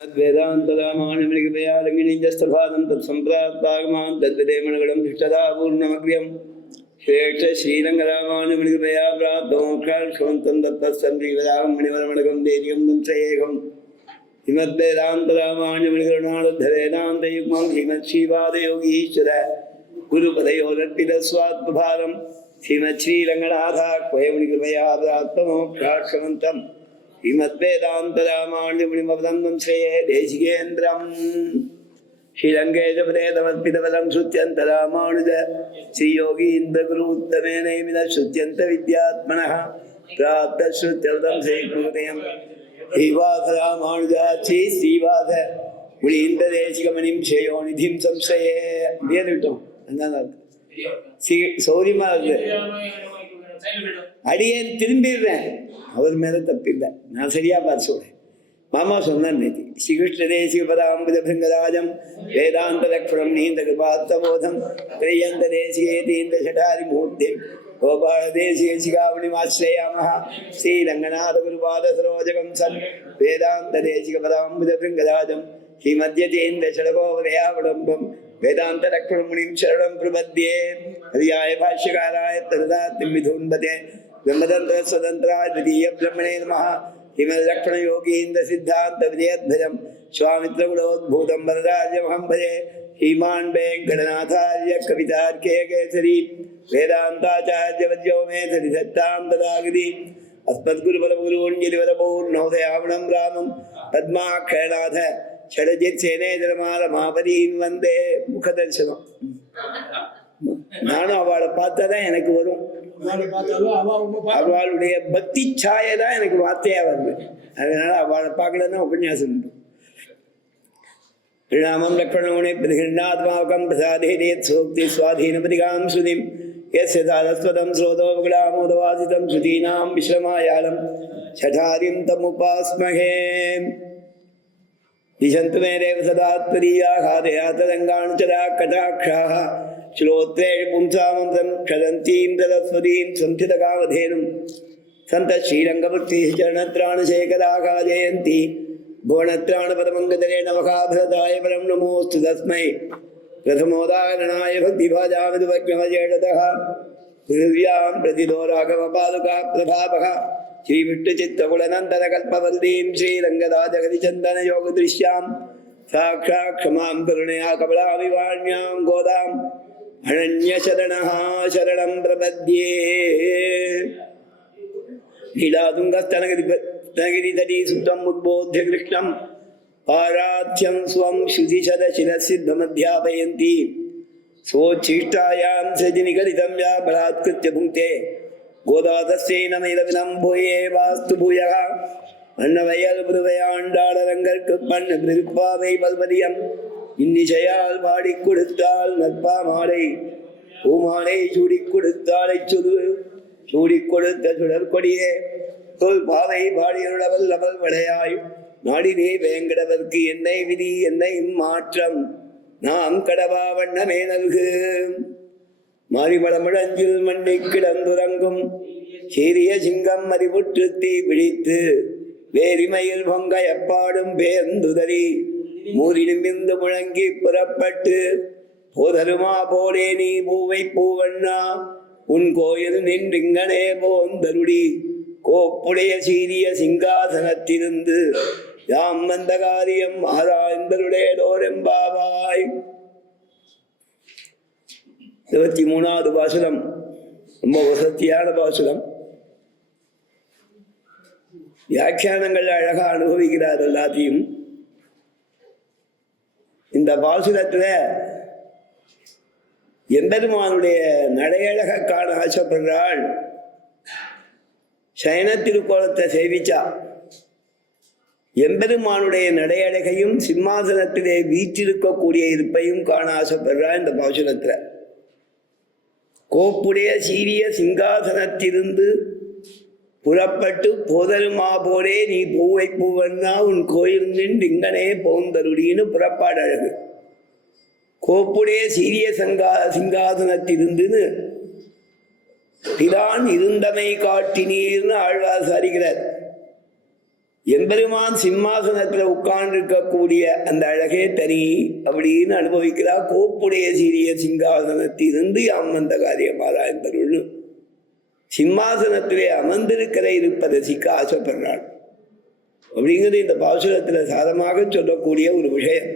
वेदान्तरामायणमृगयालङ्गिणीजस्तभानं तत्सम्प्राप्तागमान् तद्विदेमणगणं दृष्टदा पूर्णमग्र्यं श्रेष्ठ श्रीरङ्गरामायणमृगया प्राप्तमोक्षाक्षमन्तं दत्तस्सन्धिवदां मणिवरमणगं देर्यं दंशयेकं श्रीमद्वेदान्तरामायणमृगणालब्धवेदान्तयुग्मं श्रीमच्छ्रीपादयोगीश्वर गुरुपदयोरर्पितस्वात्मभारं श्रीमच्छ्रीरङ्गनाथाक्वयमृगया प्राप्तमोक्षाक्षमन्तं श्रीमद्वेदान्तरामायणमुनिमपदं श्रेये देशिकेन्द्रं श्रीरङ्गेशपदेतमर्पितपदं श्रुत्यन्तरामानुज श्रीयोगीन्द्रगुरुत्तमेनैमिन श्रुत्यन्तविद्यात्मनः प्राप्तश्रुत्यवदं श्रीकृतयं श्रीवासरामानुजाची श्रीवास मुनीन्द्रदेशिकमणिं श्रेयोनिधिं संश्रये வேதிட்டோம் சௌரியமா இருக்கு. அடியேன் திரும்பிடுறேன், அவர் மேல தப்பில்லை, நான் சரியா பார்த்து சொல்றேன். மாமா சொன்னேன் ஸ்ரீகிருஷ்ண தேசிக பதாம்புஜபிருங்கராஜம் வேதாந்த லக்ஷ்மணம் நீந்த கிருபாத்தபோதம் திரையந்த தேசிகே தீந்த ஷடாரி மூர்த்தி கோபால தேசிக சிகாமணிமாஸ்ரயாமஹ ஸ்ரீரங்கநாத குருபாத சரோஜகம் சன் வேதாந்த தேசிக பதாம்புஜபிருங்கராஜம் ஸ்ரீமத்யதீந்த ஷடகோபதயாவடம்பம் வேதாந்த லக்ஷ்மண முனிம் சரணம் பிரபத்யே ஹரியாய பாஷ்யகாராய தரதாத்திம் விதுன்பதே ब्रह्मतंत्र स्वतंत्राय द्वितीय ब्रह्मणे नमः हिमलक्ष्मण योगीन्द्र सिद्धांत विजयध्वजं स्वामित्रगुणोद्भूतं वरदार्यमहं भजे श्रीमान् वेङ्कटनाथार्य कवितार्के केसरी वेदान्ताचार्यवर्यो मे सरिधत्तां तदागति अस्मद्गुरुपरगुरूण्यलिवरपूर्णोदयावनं रामं पद्माक्षयनाथ षडजित् सेनेधरमालमापदीन् वन्दे मुखदर्शனம். நானும் அவளை பார்த்தாதான் எனக்கு வரும், அவளுடைய பக்தி சாயை தான் எனக்கு வார்த்தையா வருது. அதனால அவளை பார்க்கலன்னா உபன்யாசம் உண்டு. பிரணாமம் லக்ஷ்மணமுனி பிரதிகிருண்ணாத்மாவகம் பிரசாதேத் சோக்தி சுவாதீனபதிகாம் சுதிம் யஸ்ய தாரஸ்வதம் ஸ்ரோதோபகுலாமோதவாசிதம் சுதீனாம் விஸ்ரமாயாலம் சடாரிம் தமுபாஸ்மஹே. दिशन्तु मे देव सदा त्वदीयाः दयातरङ्गाणुचरा कटाक्षाः श्रोत्रेण पुंसामृतं क्षदन्तीं सरस्वतीं संस्थितकामधेनुं सन्तः श्रीरङ्गभक्तिः चरणत्राणशेखराः जयन्ती भुवनत्राणपदमङ्गतरे नवखाभरताय परं नमोऽस्तु तस्मै प्रथमोदाहरणाय भक्तिभाजामिदुवज्ञमजेडतः पृथिव्यां प्रतिदो राघवपादुका प्रभावः श्रीविष्णुचित्तकुलनन्दनकल्पवल्लीं श्रीरङ्गराजगतिचन्दनयोगदृश्यां साक्षात् क्षमां करुणया कमलाविवाण्यां गोदाम् अनन्यशरणः शरणं प्रपद्ये. लीलातुङ्गस्तनगिरितटी सुप्तम् उद्बोध्य कृष्णं पारार्थ्यं स्वं श्रुतिशतशिरसिद्धमध्यापयन्ती स्वोच्छिष्टायां सृजनिगलितं या बलात्कृत्य भुङ्क्ते கோதாதஸ்ரீனமிதவினம் போயே வாஸ்து பூயக அன்னவயல் புதுவையாண்டாளரங்கற்கு பண்ண திருப்பாவை பல்பதியம் இன்னிசையால் பாடி கொடுத்தாள் நற்பா மாலை பூமாலை சூடி கொடுத்தாளை சுது சூடி கொடுத்த சுடற்கொடியே தொல் பாவை பாடியருளவல் அவள் வடையாய் நாடினே வேங்கடவர்க்கு என்னை விதி என்னை மாற்றம் நாம் கடவா வண்ணமே நல்கு. மாரிமளமிழஞ்சில் மண்ணி கிடந்துறங்கும் சீரிய சிங்கம் அறிவுற்று தீ பிடித்து வேரிமையில் பொங்க எப்பாடும் பேர்ந்துதறி மூரினுமிந்து முழங்கி புறப்பட்டு போதருமா போலே நீ பூவை பூவண்ணா உன் கோயில் நின்றிங்கனே போந்தருடி கோப்புடைய சீரிய சிங்காசனத்திலிருந்து யாம் வந்த காரியம் ஆராய்ந்தருடேடோரெம்பாவாய். 23வது பாசுரம் ரொம்ப வசத்தியான பாசுரம். வியாக்கியானங்கள் அழகா அனுபவிக்கிறார் எல்லாத்தையும். இந்த பாசுரத்துல எம்பெருமானுடைய நடையழக காண ஆசைப்படுறாள். சயன திருக்கோலத்தை சேவிச்சா எம்பெருமானுடைய நடையழகையும் சிம்மாசனத்திலே வீற்றிருக்கக்கூடிய இருப்பையும் காண ஆசைப்படுறாள். இந்த பாசுரத்துல கோப்புடைய சீரிய சிங்காசனத்திலிருந்து புறப்பட்டு போதருமா போலே நீ பூவை பூவன்னா உன் கோயில் நின்றிங்கனே போந்தருடின்னு புறப்பாடு அழகு. கோப்புடைய சீரிய சிங்காசனத்திலிருந்துன்னு பிரான் இருந்தமை காட்டினீர்னு ஆழ்வார் சாரிக்கிறார். எம்பெருமான் சிம்மாசனத்துல உட்கார்ந்து இருக்கக்கூடிய அந்த அழகே தனி அப்படின்னு அனுபவிக்கிறார். கோப்புடைய சீரிய சிங்காசனத்திலிருந்து யாம் வந்த காரியமாதா என்பருள் சிம்மாசனத்திலே அமர்ந்திருக்கிற இருப்பதை சிக்க ஆசைப்படுறாள் அப்படிங்கிறது இந்த பாசுரத்துல சாதமாக சொல்லக்கூடிய ஒரு விஷயம்.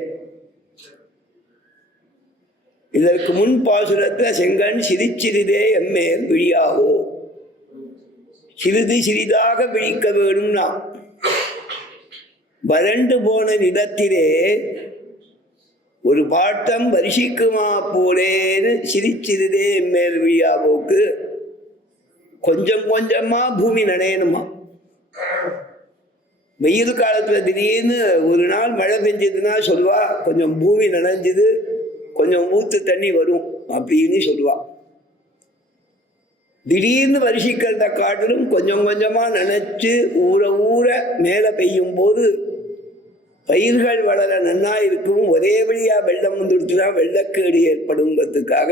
இதற்கு முன் பாசுரத்துல செங்கண் சிரிச்சிறிதே எம்மேல் விழியாவோ, சிறிது சிறிதாக விழிக்க வேணும்னா வறண்டு போன நிலத்திலே ஒரு பாட்டம் வருஷிக்குமா போலேன்னு சிரிச்சிறிதே எம்மேல் விழியாவோக்கு கொஞ்சம் கொஞ்சமா பூமி நனையணுமா. வெயில் காலத்துல திடீர்னு ஒரு நாள் மழை பெஞ்சதுன்னா சொல்லுவா கொஞ்சம் பூமி நனைஞ்சது, கொஞ்சம் ஊத்து தண்ணி வரும் அப்படின்னு சொல்லுவா. திடீர்னு வருஷிக்கிறத காட்டிலும் கொஞ்சம் கொஞ்சமா நினைச்சு ஊற ஊற மேல பெய்யும் போது பயிர்கள் வளர நன்னா இருக்கும். ஒரே வழியா வெள்ளம் வந்துடுச்சுன்னா வெள்ளக்கேடு ஏற்படுங்கிறதுக்காக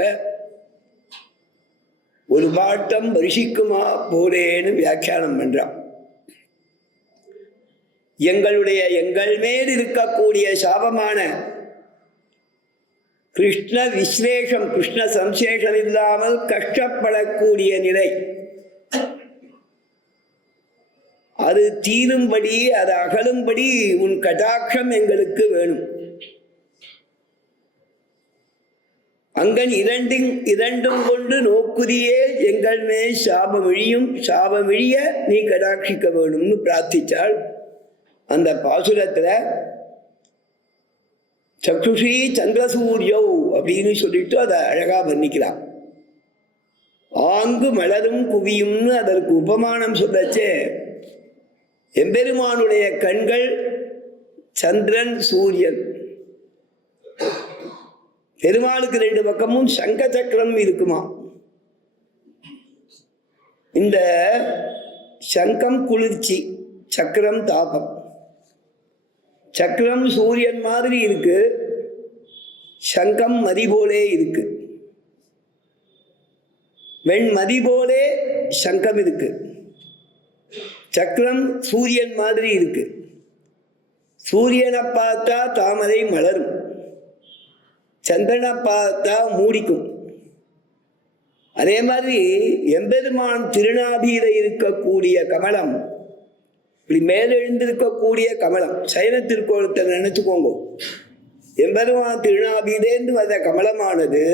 ஒரு பாட்டம் வருஷிக்குமா போலேன்னு வியாக்கியானம் பண்றான். எங்கள் மேல் இருக்கக்கூடிய சாபமான கிருஷ்ண விஸ்லேஷம், கிருஷ்ண சம்சேஷம் இல்லாமல் கஷ்டப்படக்கூடிய நிலை, அது தீரும்படி, அது அகலும்படி உன் கடாட்சம் எங்களுக்கு வேணும். அங்கன் இரண்டும் கொண்டு நோக்குதியே எங்கள் மேல் சாபமிழியும், சாபமிழிய நீ கடாட்சிக்க வேணும்னு பிரார்த்திச்சாள். அந்த பாசுரத்துல சக்ஷுஷி சந்திரசூரியோ அப்படின்னு சொல்லிட்டு அதை அழகா வர்ணிக்கிறான். ஆங்கு மலரும் குவியும்னு அதற்கு உபமானம் சொல்லச்சே, எம்பெருமானுடைய கண்கள் சந்திரன் சூரியன். பெருமாளுக்கு ரெண்டு பக்கமும் சங்க சக்கரம் இருக்குமா. இந்த சங்கம் குளிர்ச்சி, சக்கரம் தாபம். சக்கரம் சூரியன் மாதிரி இருக்கு, சங்கம் மதி போலே இருக்கு. வெண்மதி போலே சங்கம் இருக்கு, சக்கரம் சூரியன் மாதிரி இருக்கு. சூரியனை பார்த்தா தாமரை மலரும், சந்திரனை பார்த்தா மூடிக்கும். அதே மாதிரி எம்பெருமான் திருநாபியில இருக்கக்கூடிய கமலம், இப்படி மேலெழுந்திருக்கக்கூடிய கமலம், சைன திருக்கோலத்தை நினைச்சுக்கோங்க. எம்பெருமான் திருநாபியிலேந்து வந்த கமலமானது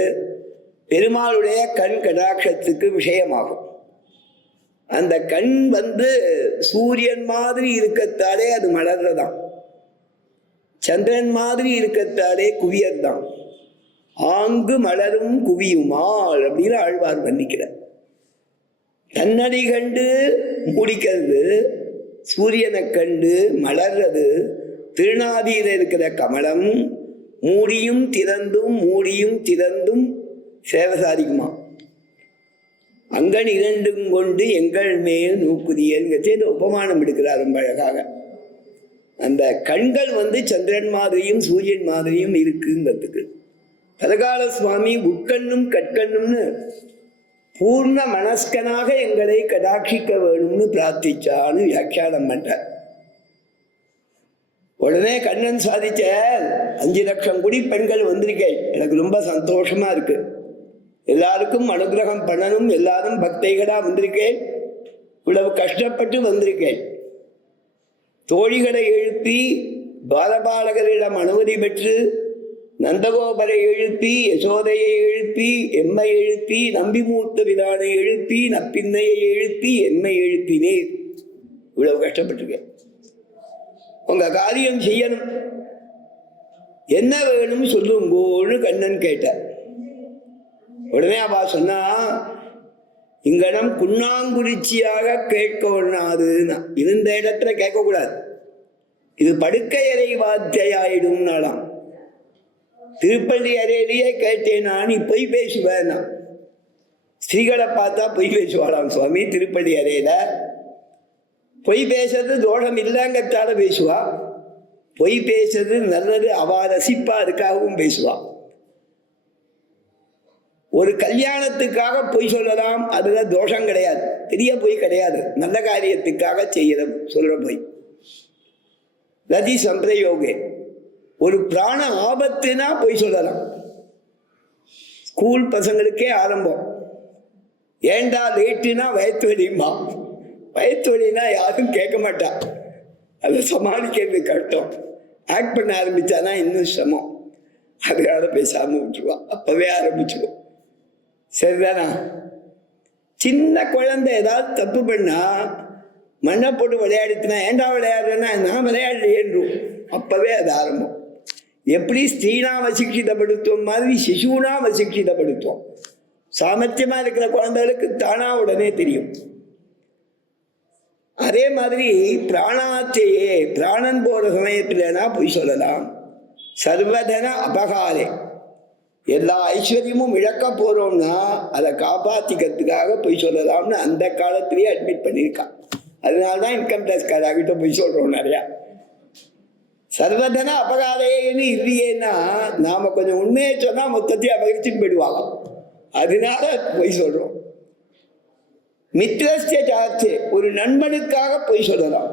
பெருமாளுடைய கண் கடாட்சத்துக்கு விஷயமாகும். அந்த கண் சூரியன் மாதிரி இருக்கத்தாலே அது மலர்றதான், சந்திரன் மாதிரி இருக்கத்தாலே குவியர்தான். ஆங்கு மலரும் குவியுமாள் அப்படின்னு ஆழ்வார் வர்ணிக்கிறார். தன்னடி கண்டு மூடிக்கிறது, சூரியனை கண்டு மலர்றது. திருநாதியில இருக்கிற கமலம் மூடியும் திறந்தும் சேவை சாதிக்குமா. அங்கன் இரண்டும் கொண்டு எங்கள் மேல் நோக்குதியன்னு உபமானம் எடுக்கிறார் ரொம்ப அழகாக. அந்த கண்கள் சந்திரன் மாதிரியும் சூரியன் மாதிரியும் இருக்குங்கிறதுக்கு பதகால சுவாமி உட்கண்ணும் கட்கண்ணும்னு பூர்ண மனஸ்கனாக எங்களை கடாட்சிக்க வேணும்னு பிரார்த்திச்சான்னு வியாக்கியானம் பண்றார். உடனே கண்ணன் சாதிச்ச 5 லட்சம் கோடி பெண்கள் வந்திருக்கேன், எனக்கு ரொம்ப சந்தோஷமா இருக்கு. எல்லாருக்கும் அனுகிரகம் பண்ணணும், எல்லாரும் பக்தைகளா வந்திருக்கேன், இவ்வளவு கஷ்டப்பட்டு வந்திருக்கேன். தோழிகளை எழுப்பி பாலபாலகரிடம் அனுமதி பெற்று நந்தகோபரை எழுப்பி, யசோதையை எழுப்பி, எம்மை எழுப்பி, நம்பிமூர்த்த விதானை எழுப்பி, நப்பின்னையை எழுப்பி, எம்மை எழுப்பினேன். இவ்வளவு கஷ்டப்பட்டிருக்கேன், உங்க காரியம் செய்யணும், என்ன வேணும் சொல்லுங்கோன்னு கண்ணன் கேட்டார். உடனே அவா சொன்னா, இங்கனம் குன்னாங்குறிச்சியாக கேட்க ஒண்ணாதுன்னா, இருந்த இடத்துல கேட்கக்கூடாது, இது படுக்கையறை வார்த்தையாயிடும்னாலாம். திருப்பள்ளி அறையிலேயே கேட்டேனா நீ பொய் பேசுவேன்னா. ஸ்திரீகளை பார்த்தா பொய் பேசுவாளாம் சுவாமி. திருப்பள்ளி அறையில பொய் பேசுறது தோஷம் இல்லைங்கத்தால பேசுவா, பொய் பேசுறது நல்லது, அவ ரசிப்பா, அதுக்காகவும் பேசுவா. ஒரு கல்யாணத்துக்காக பொய் சொல்லலாம், அதுல தோஷம் கிடையாது, பெரிய பொய் கிடையாது, நல்ல காரியத்துக்காக சொல்ற பொய். ரதி சம்பிரயோகே. ஒரு பிராண ஆபத்துனா போய் சொல்லலாம். ஸ்கூல் பசங்களுக்கே ஆரம்பம். ஏண்டா லேட்டுனா வயத்து வலியுமா. வயத்து வலினா யாரும் கேட்க மாட்டா, அதை சமாளிக்கிறது கஷ்டம். ஆக்ட் பண்ண ஆரம்பிச்சானா இன்னும் சிரமம். அதனால பேசாம விட்டுருவா, அப்பவே ஆரம்பிச்சிடும். சரிதானா? சின்ன குழந்தை ஏதாவது தப்பு பண்ணா மண்ணை போட்டு விளையாடிச்சுனா ஏண்டா விளையாடுறேன்னா நான் விளையாடலையேன்றும். அப்பவே அது ஆரம்பம். எப்படி ஸ்திரீனா வசிக்கிதப்படுத்தும் மாதிரி சிசுனா வசிக்கிதப்படுத்தும். சாமர்த்தியமா இருக்கிற குழந்தைகளுக்கு தானா உடனே தெரியும். அதே மாதிரி பிராணாத்தையே, பிராணன் போற சமயத்துலனா போய் சொல்லலாம். சர்வதன அபகாரே, எல்லா ஐஸ்வர்யமும் இழக்க போறோம்னா அதை காப்பாத்திக்கிறதுக்காக போய் சொல்லலாம்னு அந்த காலத்திலேயே அட்மிட் பண்ணியிருக்கான். அதனால்தான் இன்கம் டேக்ஸ் காராகிட்ட போய் சொல்றோம் நிறையா. சர்வதன அபகாரேன்னு இல்லையேன்னா நாம கொஞ்சம் உண்மையை சொன்னா மொத்தத்தையும் அபகரிச்சுன்னு போயிடுவாங்க. அதனால போய் சொல்றோம். மித்ரஸ்ய சார்ச்சே, ஒரு நண்பனுக்காக போய் சொல்லலாம்.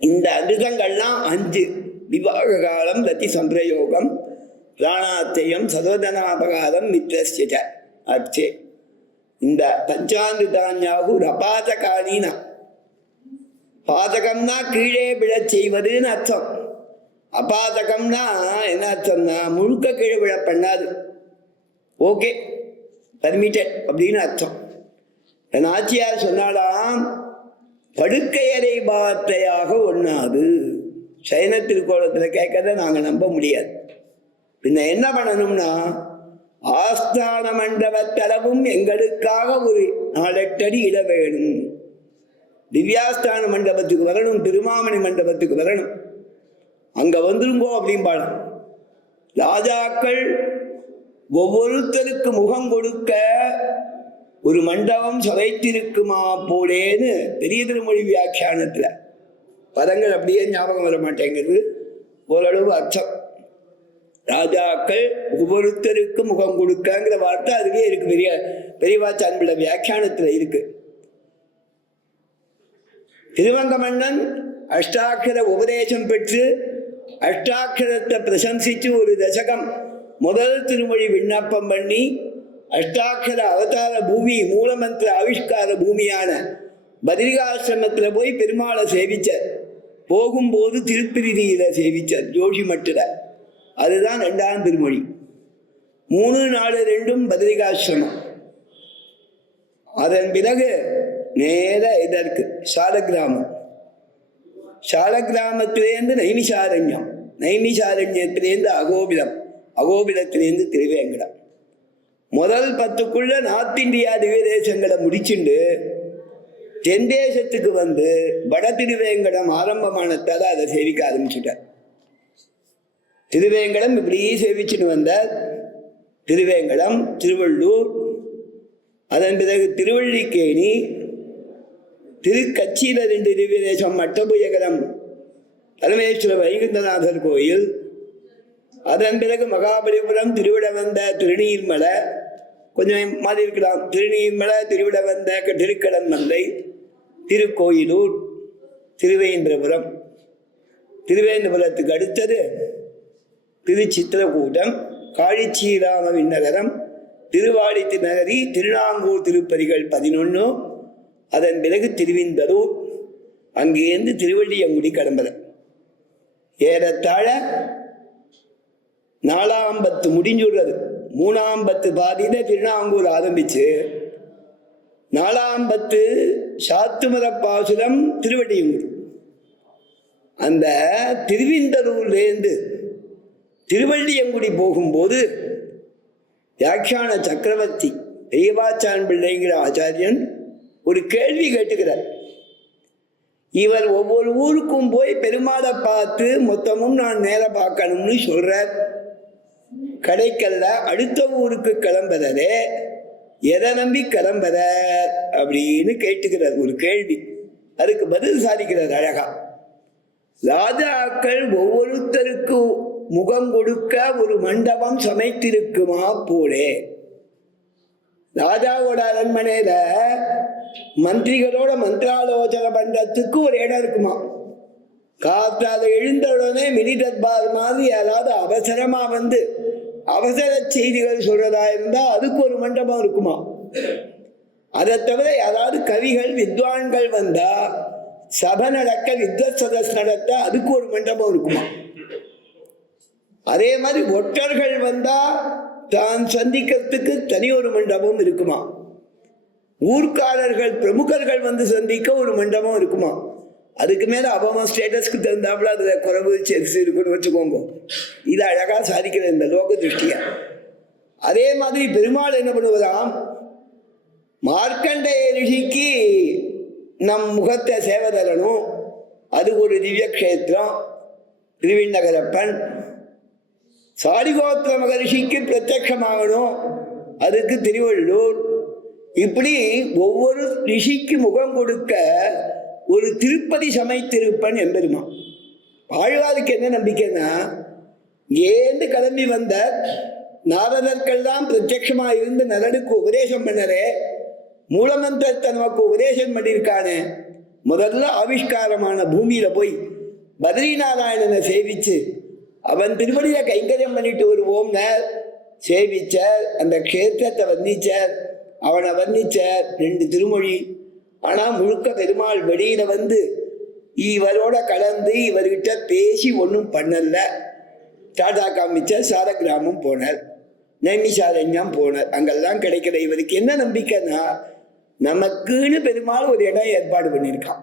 இந்த அமிர்தங்கள்லாம் 5: விவாக காலம், ரதி சம்பிரயோகம், பிராணாத்தியம், சர்வதனாபகாரம், மித்ரஸ்ய அர்ச்சே. இந்த பஞ்சாமிருதான்யாகு அபாதகாலினா, பாதகம்னா கீழே விழச் செய்வதுன்னு அர்த்தம். அபாதகம்னா என்ன அர்த்தம்னா முழுக்க கீழே விழ பண்ணாது, ஓகே பர்மிட்டட் அப்படின்னு அர்த்தம். நாச்சியார் சொன்னாலாம், படுக்கையறை வார்த்தையாக ஒண்ணாது. சைன திருக்கோலத்தில் கேட்கறத நாங்கள் நம்ப முடியாது. பின்ன என்ன பண்ணணும்னா, ஆஸ்தான மண்டபத்தளவும் எங்களுக்காக ஒரு 4-8 அடி இட வேணும். திவ்யாஸ்தான மண்டபத்துக்கு வரணும், திருமாமணி மண்டபத்துக்கு வரணும். அங்க வந்துருங்கோ அப்படிம்பாள். ராஜாக்கள் ஒவ்வொருத்தருக்கு முகம் கொடுக்க ஒரு மண்டபம் சமைத்திருக்குமா போலேன்னு பெரிய திருமொழி வியாக்கியானத்துல பதங்கள் அப்படியே ஞாபகம் வர மாட்டேங்கிறது, ஓரளவு அர்த்தம். ராஜாக்கள் ஒவ்வொருத்தருக்கு முகம் கொடுக்கங்கிற வார்த்தை அதுவே இருக்கு, பெரியவாச்சான்பிள்ள வியாக்கியானத்துல இருக்கு. திருவங்க மன்னன் அஷ்டாட்சர உபதேசம் பெற்று அஷ்டாட்சரத்தை பிரசம்சிச்சு ஒரு தசகம் முதல் திருமொழி விண்ணப்பம் பண்ணி அஷ்டாட்சர அவதார பூமி, மூலமந்திர ஆவிஷ்கார பூமியான பத்ரிகாசிரமத்துல போய் பெருமாளை சேவிச்சார். போகும்போது திருப்பிரிதியில சேவிச்சார், ஜோஷி மட்டுல. அதுதான் 2ஆம் திருமொழி. 3, 4, 2 பத்ரிகாசிரமம். அதன் பிறகு நேர இதற்கு சாலக்கிராமம், சாலக்கிராமத்திலேருந்து நைமிசாரண்யம், நைமிசாரண்யத்திலேருந்து அகோபிலம், அகோபிலத்திலேருந்து திருவேங்கடம். முதல் 10க்குள்ள நார்த் இந்தியா திவ்ய தேசங்களை முடிச்சுண்டு தென் தேசத்துக்கு வந்து வட திருவேங்கடம் ஆரம்பமானதால அதை சேவிக்க ஆரம்பிச்சுட்டார். திருவேங்கடம் இப்படி சேவிச்சுன்னு வந்தார். திருவேங்கடம், திருவள்ளூர், அதன் பிறகு திருவள்ளிக்கேணி, திருக்கச்சியில 2 திவ்ய தேசம், மட்டபுயகரம், பரமேஸ்வர வைகுந்தநாதர் கோயில், அதன் பிறகு மகாபலிபுரம், திருவிடவந்த, திருநீர்மலை, கொஞ்சம் மாறி இருக்கலாம், திருநீர்மலை, திருவிடவந்த, திருக்கடன்மல்லை, திருக்கோயிலூர், திருவேந்திரபுரம். திருவேந்திரபுரத்துக்கு அடுத்தது திருச்சித்திரகூடம், காழிச்சீராம விண்ணகரம், திருவாடித்து நகரி, திருநாங்கூர் திருப்பதிகள் 11, அதன் பிறகு திருவிந்தரூர், அங்கேருந்து திருவள்ளியங்குடி கடம்பரை. ஏறத்தாழ 4ஆம் 10 முடிஞ்சுள்ளது. 3ஆம் 10 பாதியில திருநாங்கூர் ஆரம்பிச்சு 4ஆம் 10 சாத்துமர பாசுரம் திருவள்ளியங்குடி. அந்த திருவிந்தரூர்லேருந்து திருவள்ளியங்குடி போகும்போது வியாக்கியான சக்கரவர்த்தி பெரியவாச்சான் பிள்ளைங்கிற ஆச்சாரியன் ஒரு கேள்வி கேட்டுக்கிறார். இவர் ஒவ்வொரு ஊருக்கும் போய் பெருமாளை பார்த்து மொத்தமும் நான் நேர பார்க்கணும்னு சொல்றார். கடைக்கல்ல அடுத்த ஊருக்கு கிளம்புறதே எதை நம்பி கிளம்புற அப்படின்னு கேட்டுக்கிறார் ஒரு கேள்வி. அதுக்கு பதில் சாதிக்கிறார் அழகா. ராஜாக்கள் ஒவ்வொருத்தருக்கு முகம் கொடுக்க ஒரு மண்டபம் சமைத்திருக்குமா போலே. ராஜாவோட அரண்மனையில மந்திரிகளோட மந்திராலோசனை பண்றதுக்கு ஒரு இடம் இருக்குமா. காத்தால எழுந்த உடனே மினி தர்பார் மாதிரி யாராவது அவசரமா வந்து அவசர செய்திகள் சொல்றதா இருந்தா அதுக்கு ஒரு மண்டபம் இருக்குமா. அதை தவிர யாராவது கவிகள் வித்வான்கள் வந்தா சபை நடக்க வித்வத் சதஸ் நடத்த அதுக்கு ஒரு மண்டபம் இருக்குமா. அதே மாதிரி ஒற்றர்கள் வந்தா தான் சந்திக்கிறதுக்கு தனி ஒரு மண்டபம் இருக்குமா. ஊர்க்காரர்கள் பிரமுகர்கள் வந்து சந்திக்க ஒரு மண்டபம் இருக்குமா. அதுக்கு மேல அவன் ஸ்டேட்டஸ்க்கு தகுந்தாப்புல அதுல குறைவு செருசு இருக்குன்னு வச்சுக்கோங்க. இது அழகா சாதிக்கிற இந்த லோக திருஷ்டியா. அதே மாதிரி பெருமாள் என்ன பண்ணுவதாம், மார்க்கண்டேய ரிஷிக்கு நம் முகத்தை சேவை தரணும், அதுக்கு ஒரு திவ்ய கஷேத்திரம் திருவிண்ணகரப்பன். சாரிகோத்திர மகரிஷிக்கு பிரத்யட்சமாகணும், அதுக்கு திருவள்ளூர். இப்படி ஒவ்வொரு ரிஷிக்கு முகம் கொடுக்க ஒரு திருப்பதி சமைத்திருப்பன் எம்பெருமான். ஆழ்வாருக்கு என்ன நம்பிக்கைன்னா, ஏந்து கிளம்பி வந்த நாரதற்கெல்லாம் பிரத்யட்சமா இருந்து நலனுக்கு உபதேசம் பண்ணறே, மூலமந்திரத்தை நமக்கு உபதேசம் பண்ணியிருக்கானே, முதல்ல ஆவிஷ்காரமான பூமியில போய் பத்ரிநாராயணனை சேவிச்சு அவன் திருவடியில கைங்கரியம் பண்ணிட்டு வருவோம்ன சேவிச்சார். அந்த க்ஷேத்திரத்தை வர்ணிச்சார், அவனை வர்ணிச்சார் 2 திருமொழி. ஆனா முழுக்க பெருமாள் வெளியில வந்து இவரோட கலந்து இவர்கிட்ட பேசி ஒன்றும் பண்ணல. டாடா காமிச்சார், சாரகிராமம் போனார், நைமிஷாரண்யம் போனார். அங்கெல்லாம் கிடைக்கிற இவருக்கு என்ன நம்பிக்கைன்னா, நமக்குன்னு பெருமாள் ஒரு இடம் ஏற்பாடு பண்ணியிருக்கான்.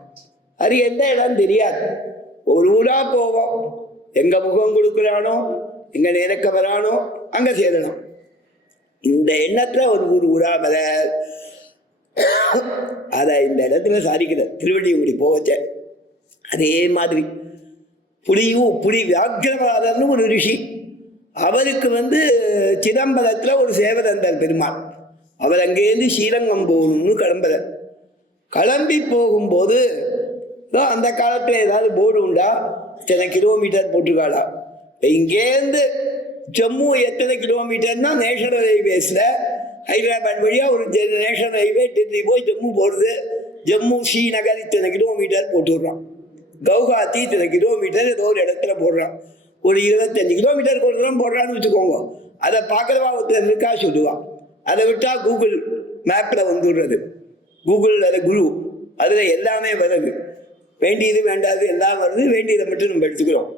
அது எந்த இடம் தெரியாது. ஒரு ஊரா போவோம், எங்க முகம் கொடுக்குறானோ எங்க நேரக்க வரானோ அங்க சேரலாம். இந்த எண்ணத்துல ஒரு ஊரா வர அத இந்த இடத்துல சாதிக்கிற திருவள்ளியூரி போவச்ச. அதே மாதிரி புலி வியாக்கிரவாதர்னு ஒரு ரிஷி, அவருக்கு வந்து சிதம்பரத்துல ஒரு சேவை தந்தார் பெருமாள். அவர் அங்கேருந்து ஸ்ரீரங்கம் போகணும்னு கிளம்புறார். கிளம்பி போகும்போது அந்த காலத்துல ஏதாவது போர்டு உண்டா, எத்தனை கிலோமீட்டர் போட்டிருக்காளா. இங்கேருந்து ஜம்மு எத்தனை கிலோமீட்டர்னா நேஷனல் ஹைவேஸ்ல ஹைதராபாத் வழியா ஒரு நேஷனல் ஹைவே டெல்லி போய் ஜம்மு போடுது. ஜம்மு ஸ்ரீநகர் இத்தனை கிலோமீட்டர் போட்டுடுறான். கவுஹாத்தி இத்தனை கிலோமீட்டர் ஏதோ ஒரு இடத்துல போடுறான். ஒரு 25 கிலோமீட்டருக்கு ஒரு தூரம் போடுறான்னு வச்சுக்கோங்க. அதை பார்க்கறவா ஒருத்தர் இருக்கா சொல்லுவான். அதை விட்டா கூகுள் மேப்ல வந்துடுறது. கூகுள் அது குரு, அதுல எல்லாமே வருது. வேண்டியது வேண்டாது எல்லாம் வருது, வேண்டியதை மட்டும் நம்ம எடுத்துக்கிறோம்.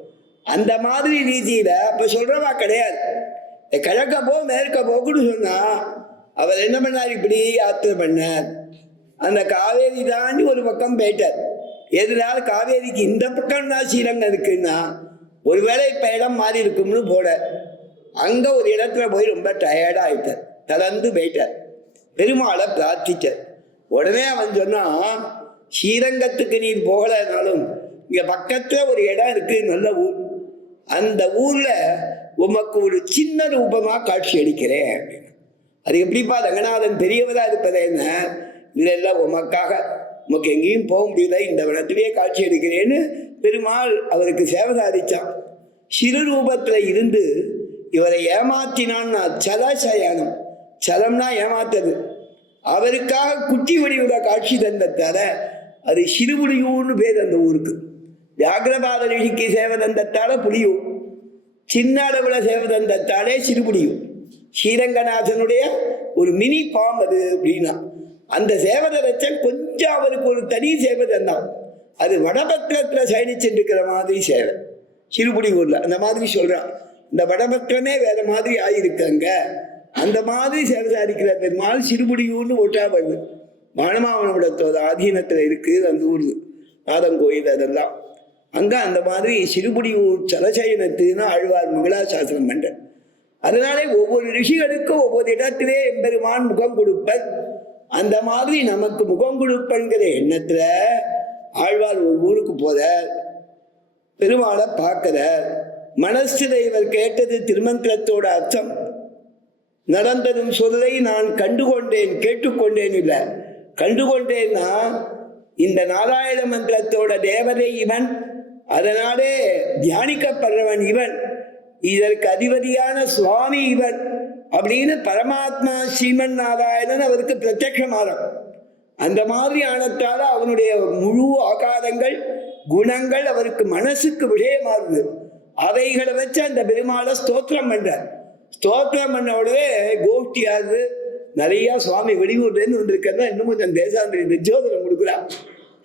அந்த மாதிரி ரீதியில இப்ப சொல்றவா கிடையாது. கிழக்க போ மேற்க போக்குன்னு சொன்னா அவர் என்ன பண்ணார், இப்படி யாத்திரை பண்ணார். அந்த காவேரி தாண்டி ஒரு பக்கம் போயிட்டார். எதனால காவேரிக்கு இந்த பக்கம் தான் ஸ்ரீரங்கம் இருக்குன்னா, ஒருவேளை இப்ப இடம் மாறி இருக்கும்னு போட அங்க ஒரு இடத்துல போய் ரொம்ப டயர்டா ஆயிட்டார், தளர்ந்து போயிட்டார். பெருமாளை பிரார்த்திச்சார். உடனே அவன் சொன்னா, ஸ்ரீரங்கத்துக்கு நீர் போகலனாலும் இங்க பக்கத்துல ஒரு இடம் இருக்கு, நல்ல ஊர். அந்த ஊர்ல உமக்கு ஒரு சின்ன ரூபமா காட்சி அளிக்கிறேன் அப்படின்னு. அது எப்படிப்பா ரங்கநாதன் பெரியவரா இருப்பது என்ன, இல்ல உமக்காக உமக்கு எங்கேயும் போக முடியல, இந்த வனத்திலேயே காட்சி அளிக்கிறேன்னு பெருமாள் அவருக்கு சேவை சாதிச்சான். சிறு ரூபத்துல இருந்து இவரை ஏமாத்தினான்னா சலசயனம், சலம்னா ஏமாத்தது. அவருக்காக குட்டி வடிவுல காட்சி தந்தத்தால அது சிறுபுலியூர்னு பேர் அந்த ஊருக்கு. வியாகிரபாத ரிஷிக்கு சேவை தந்தத்தால புலியூர், சின்ன அளவுல சேவை தந்தத்தாலே சிறுபுலியூர். ஸ்ரீரங்கநாதனுடைய ஒரு மினி பாம் அது அப்படின்னா. அந்த சேவதை வச்ச கொஞ்சம் அவருக்கு ஒரு தனி சேவை தந்தான். அது வடபத்திரத்துல சயனிச்சுட்டு இருக்கிற மாதிரி சேவை சிறுபுலியூர்ல. அந்த மாதிரி சொல்றான். இந்த வடபத்திரமே வேற மாதிரி ஆயிருக்காங்க. அந்த மாதிரி சேவை சாதிக்கிற பெருமாள் சிறுபுலியூர்னு ஒட்டா வருது. மானமாவனோட ஆதீனத்துல இருக்கு அந்த ஊர், நாதங்கோயில் அதெல்லாம். அங்க அந்த மாதிரி சிறுபுலியூர் சலசயனத்துன்னு ஆழ்வார் மங்களாசாசனம் பண்ற. அதனாலே ஒவ்வொரு ரிஷிகளுக்கும் ஒவ்வொரு இடத்திலே எம்பெருமான் முகம் கொடுப்பர். அந்த மாதிரி நமக்கு முகம் கொடுப்பங்கிற எண்ணத்துல ஆழ்வார் ஒரு ஊருக்கு போற, பெருமாளை பார்க்கிற. மனசுல இவர் கேட்டது திருமந்திரத்தோட அர்த்தம். நடந்ததும் சொல்லை நான் கண்டுகொண்டேன், கேட்டுக்கொண்டேன் இல்லை, கண்டுகொண்டேன்னா இந்த நாராயண மந்திரத்தோட தேவதை இவன், அதனாலே தியானிக்கப்படுறவன் இவன், இதற்கு அதிபதியான சுவாமி இவன் அப்படின்னு பரமாத்மா ஸ்ரீமன் நாராயணன் அவருக்கு பிரத்யட்சமானம். அந்த மாதிரி ஆனத்தால அவனுடைய முழு ஆகாரங்கள் குணங்கள் அவருக்கு மனசுக்கு விஷயமாகுது. அவைகளை வச்சு அந்த பெருமாளை ஸ்தோத்திரம் பண்றார். ஸ்தோத்திரம் பண்ண உடனே கோஷ்டியாவது நிறைய சுவாமி வெளியூர்லேருந்து வந்திருக்கிறதா இன்னும் கொஞ்சம் தேசாந்திரி நிச்சோதனம் கொடுக்குறான்.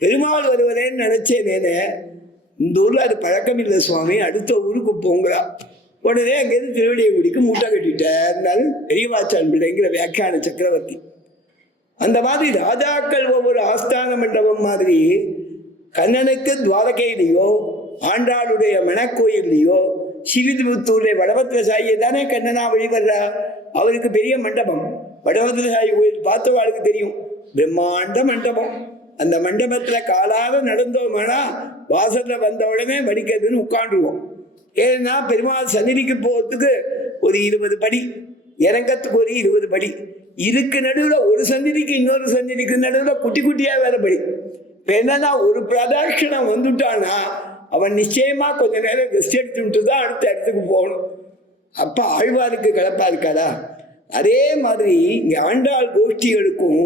பெருமாள் வருவதேன்னு நினைச்சேனே, இந்த ஊர்ல அது பழக்கம் இல்லை சுவாமி, அடுத்த ஊருக்கு போங்கிறா. உடனே அங்கேருந்து திருவடியங்குடிக்கு மூட்டை கட்டிட்டார் பெரியவாச்சான் பிள்ளைங்கிற வியாக்கியான சக்கரவர்த்தி. அந்த மாதிரி ராஜாக்கள் ஒவ்வொரு ஆஸ்தான மண்டபம் மாதிரி கண்ணனுக்கு துவாரகையிலையோ ஆண்டாளுடைய மணக்கோயிலையோ சிவிதுபுத்தூர்ல வடபத்திர சாயியை தானே கண்ணனா வழிபடுறா. அவருக்கு பெரிய மண்டபம் வடபத்திர சாயி கோயில் பார்த்தவாளுக்கு தெரியும், பிரம்மாண்ட மண்டபம். அந்த மண்டபத்துல காலால நடந்தோம்னா வாசல்ல வந்த உடனே வடிக்கிறதுன்னு உட்காந்துருவோம். ஏன்னா பெருமாள் சந்நிதிக்கு போகிறதுக்கு ஒரு 20 படி, இறங்கத்துக்கு ஒரு 20 படி, இதுக்கு நடுவுல ஒரு சந்நிதிக்கு இன்னொரு சந்நிதிக்கு நடுவுல குட்டி குட்டியா வேற படி. இப்ப என்னன்னா ஒரு பிரதட்சணம் வந்துட்டானா அவன் நிச்சயமா கொஞ்ச நேரம் ரெஸ்ட் எடுத்துட்டு தான் அடுத்த இடத்துக்கு போகணும். அப்ப ஆழ்வாருக்கு கிளப்பா இருக்காதா? அதே மாதிரி இங்க ஆண்டாள் கோஷ்டிகளுக்கும்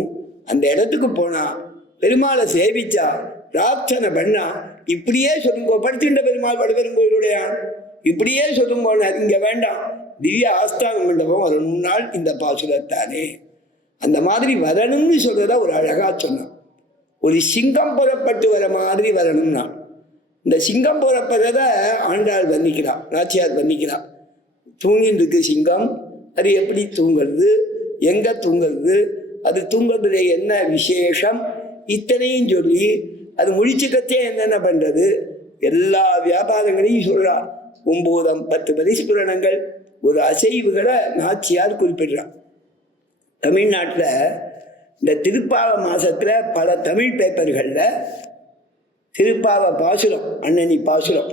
அந்த இடத்துக்கு போனா பெருமாளை சேவிச்சா பிரார்த்தனை பண்ணா இப்படியே சொல்லுங்க, படுத்துட்ட பெருமாள் வடபெருங்கோயிலுடைய இப்படியே சொல்லுங்க, இங்க வேண்டாம் திவ்ய ஆஸ்தான மண்டபம் வரணும்னால் இந்த பாசுரத்தானே. அந்த மாதிரி வரணும்னு சொல்றத ஒரு அழகா சொன்னான். ஒரு சிங்கம் புறப்பட்டு வர மாதிரி வரணும்னா இந்த சிங்கம் புறப்படுறத ஆண்டாள் வர்ணிக்கிறான், நாச்சியார் வர்ணிக்கிறான். தூங்கின்னு இருக்கு சிங்கம், அது எப்படி தூங்குறது, எங்க தூங்குறது, அது தூங்குறதுல என்ன விசேஷம், இத்தனையும் சொல்லி அது முழிச்சுக்கத்தே என்னென்ன பண்றது எல்லா வியாபாரங்களையும் சொல்றா. 9 10 பரிசுபுராணங்கள் ஒரு அசைவுகளை நாச்சியார் குறிப்பிடுறான். தமிழ்நாட்டில் இந்த திருப்பாவ மாசத்துல பல தமிழ் பேப்பர்கள்ல திருப்பாவ பாசுரம், அண்ணனி பாசுரம்,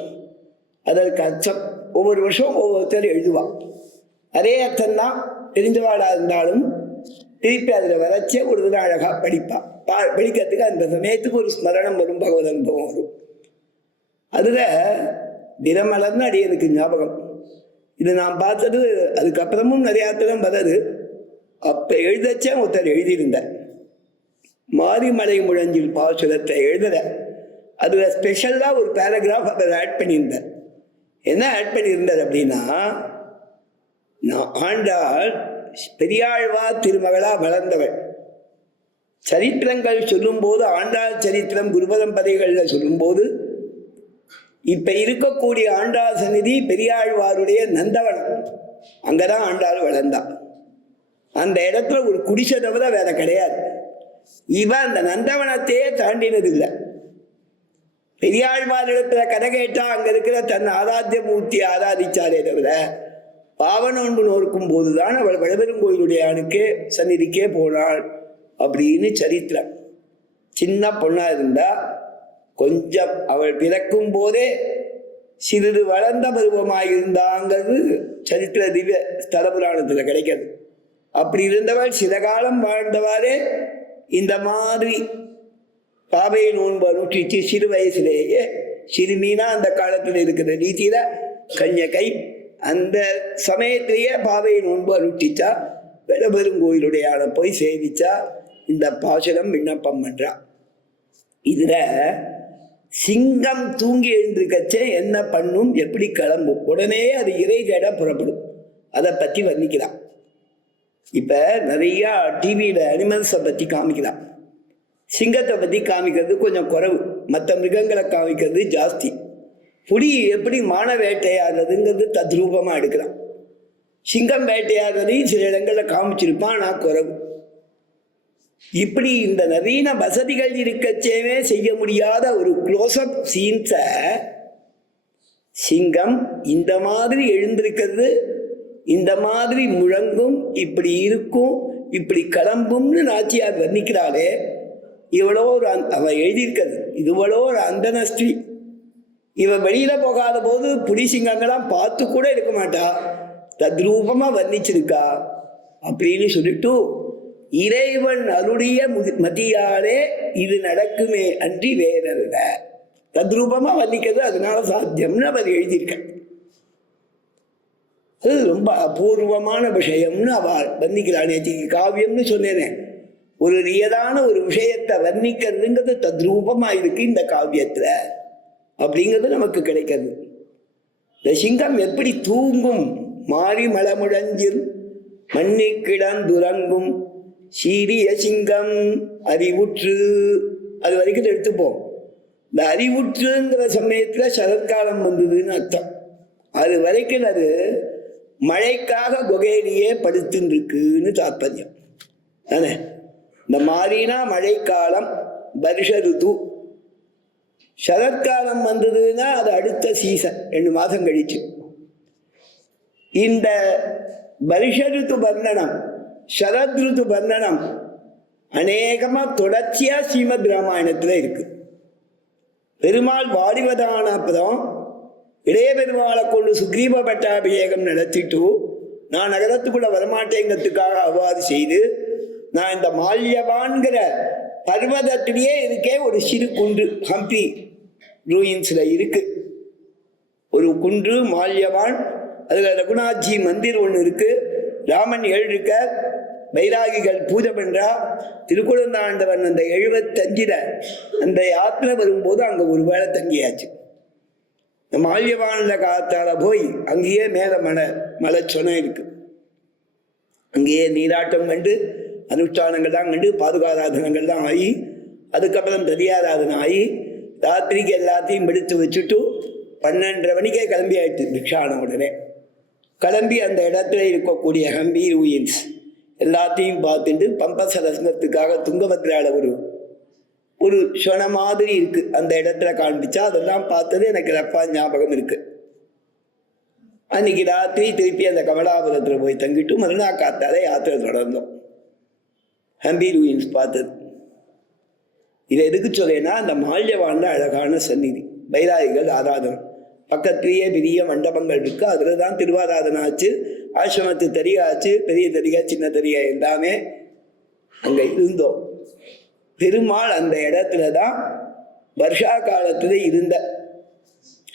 அதற்கு அர்த்தம் ஒவ்வொரு வருஷம் ஒவ்வொருத்தர் எழுதுவான். அதே அர்த்தம் தான் தெரிஞ்சவாளா இருந்தாலும் திருப்பி அதில் வரைச்ச ஒரு தினம் அழகா படிப்பான். படிக்கிறதுக்கு அந்த சமயத்துக்கு ஒரு ஸ்மரணம் வரும், பகவத் அனுபவம் வரும். அதுல தினமலர்னு அடியனுக்கு ஞாபகம். இது நான் பார்த்தது அதுக்கப்புறமும் நிறைய தினம் வர்றது. அப்ப எழுதச்ச ஒருத்தர் எழுதியிருந்தார், மாரிமலை முழஞ்சில் பாசுரத்தை எழுதுற. அதுல ஸ்பெஷலா ஒரு பேராகிராஃப் அவர் ஆட் பண்ணியிருந்தார். என்ன ஆட் பண்ணியிருந்தார் அப்படின்னா, நான் ஆண்டாள் பெரியாழ்வார் திருமகளா வளர்ந்தவள். சரித்திரங்கள் சொல்லும் போது ஆண்டாள் சரித்திரம் குருபரம்பரைகள்ல சொல்லும் போது இப்ப இருக்கக்கூடிய ஆண்டாள் சந்நிதி பெரியாழ்வாருடைய நந்தவனம், அங்கதான் ஆண்டாள் வளர்ந்தான். அந்த இடத்துல ஒரு குடிசை தவிர வேற கிடையாது. இவன் அந்த நந்தவனத்தையே தாண்டினது இல்லை. பெரியாழ்வாரிடத்துல கதை கேட்டா அங்க இருக்கிற தன் ஆராத்திய மூர்த்தியை ஆராதிச்சாரே தவிர பாவனொன்று நோக்கும் போதுதான் அவள் வடபெருங்கோயிலுடைய அணுக்கே சந்நிதிக்கே போனாள் அப்படின்னு சரித்திரம். சின்ன பொண்ணா இருந்தா கொஞ்சம் அவள் பிறக்கும் போதே சிறிது வளர்ந்த பருவமாயிருந்தாங்கிறது சரித்திர திவ்ய ஸ்தல புராணத்துல கிடைக்கிறது. அப்படி இருந்தவள் சில காலம் வாழ்ந்தவாறே இந்த மாதிரி பாவையை நோன்பு அனுஷ்டிச்சு சிறு வயசுலேயே சிறுமீனா அந்த காலத்தில் இருக்கிற ரீதியில கன்யகை அந்த சமயத்திலேயே பாவையை நோன்பு அனுஷ்டிச்சா வடபெருங்கோயிலுடைய ஆளை போய் சேவிச்சா இந்த பாசுரம் விண்ணப்பம் பண்றா. இதுல சிங்கம் தூங்கி எழுந்திருக்கச்சே என்ன பண்ணும், எப்படி கிளம்பும், உடனே அது இறை தேட புறப்படும். அதை பத்தி வர்ணிக்கிறான். இப்ப நிறைய டிவியில அனிமல்ஸை பத்தி காமிக்கிறான். சிங்கத்தை பத்தி காமிக்கிறது கொஞ்சம் குறைவு, மற்ற மிருகங்களை காமிக்கிறது ஜாஸ்தி. புலி எப்படி மான வேட்டையாடுறதுங்கிறது தத்ரூபமா எடுக்கிறான். சிங்கம் வேட்டையாடுறதையும் சில இடங்கள்ல காமிச்சிருப்பான், நான் குறைவு. இப்படி இந்த நவீன வசதிகள் இருக்கச்சேவே செய்ய முடியாத ஒரு க்ளோஸ்அப் சீன்ஸை சிங்கம் இந்த மாதிரி எழுந்திருக்கிறது, இந்த மாதிரி முழங்கும், இப்படி இருக்கும், இப்படி கிளம்பும்னு நாச்சியார் வர்ணிக்கிறாளே. இவ்வளோ ஒரு அவ எழுதியிருக்கிறது, இதுவளோ ஒரு அந்தனஸ்ரீ. இவ வெளியில போகாத போது புலி சிங்கங்கள்லாம் பார்த்து கூட இருக்க மாட்டா, தத்ரூபமா வர்ணிச்சிருக்கா அப்படின்னு சொல்லிட்டு இறைவன் அருடைய மதியாலே இது நடக்குமே அன்றி வேறல்ல, தத்ரூபமா வர்ணிக்கிறது அதனால சாத்தியம்னு அவர் எழுதியிருக்க. அது ரொம்ப அபூர்வமான விஷயம்னு அவ வர்ணிக்கிறாள். நேற்றுக்கு காவியம்னு சொன்னேனே, ஒரு ரியதான ஒரு விஷயத்தை வர்ணிக்கிறதுங்கிறது தத்ரூபமா இருக்கு இந்த காவியத்துல. அப்படிங்கிறது நமக்கு கிடைக்கிறது. இந்த சிங்கம் எப்படி தூங்கும்? மாறி மலமுழஞ்சில் மண்ணி கிடந்துறங்கும் சீரிய சிங்கம் அறிவுற்று. அது வரைக்கும் எடுத்துப்போம். இந்த அறிவுற்றுங்கிற சமயத்துல சரத்காலம் வந்ததுன்னு அர்த்தம். அது வரைக்கும் அது மழைக்காக குகையிலேயே படுத்துன்னு இருக்குன்னு தாற்பயம் தானே. இந்த மாறினா மழைக்காலம், வருஷ ருது. சரத்காலம் வந்ததுன்னா அது அடுத்த சீசன், 2 மாதம் கழிச்சு. இந்த வருஷ ருத்து வர்ணனம், சரத் ருத்து வர்ணனம் அநேகமா தொடர்ச்சியா ஸ்ரீமத் ராமாயணத்துல இருக்கு. பெருமாள் வாடிவதான அப்புறம் இளைய பெருமாளை கொண்டு சுக்ரீவ பட்டாபிஷேகம் நடத்திட்டு நான் நகரத்துக்குள்ள வரமாட்டேங்கிறதுக்காக அவ்வாறு செய்து, நான் இந்த மால்யவான்கிற பர்வதத்திலேயே இருக்கே ஒரு சிறு குன்று, ஹம்பி ரூயின்ஸ்ல இருக்கு ஒரு குன்று மால்யவான். அதுல ரகுநாத்ஜி மந்திர் ஒன்று இருக்கு, ராமன் 7 இருக்க, வைராகிகள் பூஜை பண்றா. திருக்குழந்தாண்டவன் அந்த 75 அந்த யாத்திரை வரும்போது அங்க ஒரு வேளை தங்கியாச்சு. இந்த மால்யவான்ல காத்தால போய் அங்கேயே மேல மலைச்சொனை இருக்கு, அங்கேயே நீராட்டம் கண்டு அனுஷ்டானங்கள் தான் கண்டு பாதுகாராதனங்கள் தான் ஆகி, அதுக்கப்புறம் ததியாராதனை ஆகி ராத்திரிக்கு எல்லாத்தையும் எடுத்து வச்சுட்டு 12:30 மணிக்கே கிளம்பி ஆயிடுச்சு. பிக்ஷான உடனே கிளம்பி அந்த இடத்துல இருக்கக்கூடிய ஹம்பி ரூயின்ஸ் எல்லாத்தையும் பார்த்துட்டு பம்பசரசனத்துக்காக துங்கபத்ரால ஒரு சொன மாதிரி இருக்கு, அந்த இடத்துல காண்பிச்சா. அதெல்லாம் பார்த்தது எனக்கு ரப்பா ஞாபகம் இருக்கு. அன்னைக்கு ராத்திரி திருப்பி அந்த கமலாபுரத்துல போய் தங்கிட்டு மறுநாள் காத்தால யாத்திரை தொடர்ந்தோம். ஹம்பி ரூயின்ஸ் பார்த்தது. இதை எதுக்கு சொல்லேன்னா, அந்த மால்யவான்ல அழகான சந்நிதி, வைராகிகள் ஆராதனம், பக்கத்திலேயே பெரிய மண்டபங்கள் இருக்கு. அதுல தான் திருவாராதனை ஆச்சு, ஆசிரமத்து தரிகாச்சு, பெரிய தரிகா சின்ன தரிகா எல்லாமே அங்க இருந்தோம். பெருமாள் அந்த இடத்துல தான் வருஷா காலத்துல இருந்த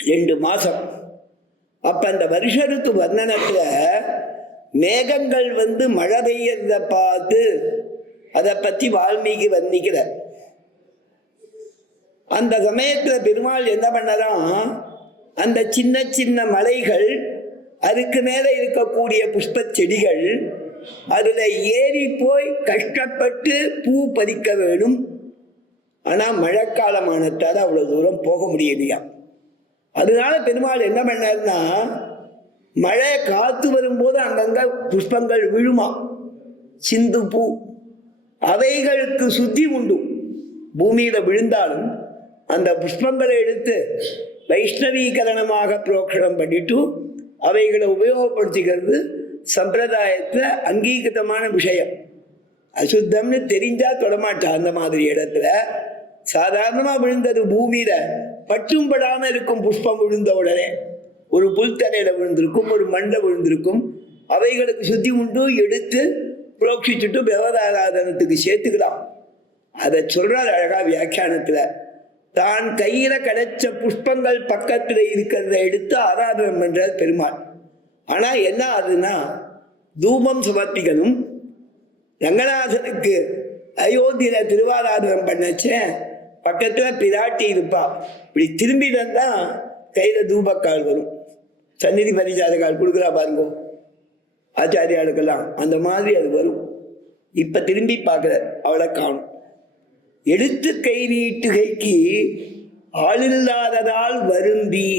2 மாசம். அப்ப அந்த வருஷ ருத்து வர்ணனத்துல மேகங்கள் மழை பெய்யறத பார்த்து அதை பத்தி வால்மீகி வர்ணிக்கிற அந்த சமயத்துல பெருமாள் என்ன பண்ணறான், அந்த சின்ன சின்ன மலைகள், அதுக்கு மேல இருக்கக்கூடிய புஷ்ப செடிகள், அதுல ஏறி போய் கஷ்டப்பட்டு பூ பறிக்க வேணும். ஆனா மழைக்காலமானதால அவ்வளவு தூரம் போக முடியலையா. அதனால பெருமாள் என்ன பண்ணாருன்னா, மழை காத்து வரும்போது அங்கங்க புஷ்பங்கள் விழுமா, சிந்து பூ, அவைகளுக்கு சுத்தி உண்டு. பூமியில விழுந்தாலும் அந்த புஷ்பங்களை எடுத்து வைஷ்ணவீகரணமாக புரோக்ஷணம் பண்ணிட்டு அவைகளை உபயோகப்படுத்திக்கிறது சம்பிரதாயத்துல அங்கீகிருத்தமான விஷயம். அசுத்தம்னு தெரிஞ்சா தொடமாட்டா. அந்த மாதிரி இடத்துல சாதாரணமா விழுந்தது பூமியில பட்டும் படாம இருக்கும். புஷ்பம் விழுந்த உடனே ஒரு புல்தரையில விழுந்திருக்கும், ஒரு மண்ட விழுந்திருக்கும், அவைகளுக்கு சுத்தி உண்டு, எடுத்து புரோக்ஷிச்சுட்டு பகவதாராதனத்துக்கு சேர்த்துக்கலாம். அதை சொல்றாரு அழகா வியாக்கியானத்துல. தான் கையில கிடைச்ச புஷ்பங்கள் பக்கத்துல இருக்கிறத எடுத்து ஆராதனம் பண்றார் பெருமாள். ஆனா என்ன ஆகுதுன்னா, தூபம் சமர்ப்பிக்கணும். ரங்கநாதனுக்கு அயோத்தியில திருவாராதனம் பண்ணச்சே பக்கத்துல பிராட்டி இருப்பா, இப்படி திரும்பி வந்தா கையில தூபக்கால் வரும். சந்நிதி பரிசாரக்கால் கொடுக்குறா பாருங்க ஆச்சாரியாளுக்கெல்லாம், அந்த மாதிரி அது வரும். இப்ப திரும்பி பார்க்கற அவளை காணும். எடுத்து கை நீட்டுகைக்கு ஆளில்லாததால் வருந்தி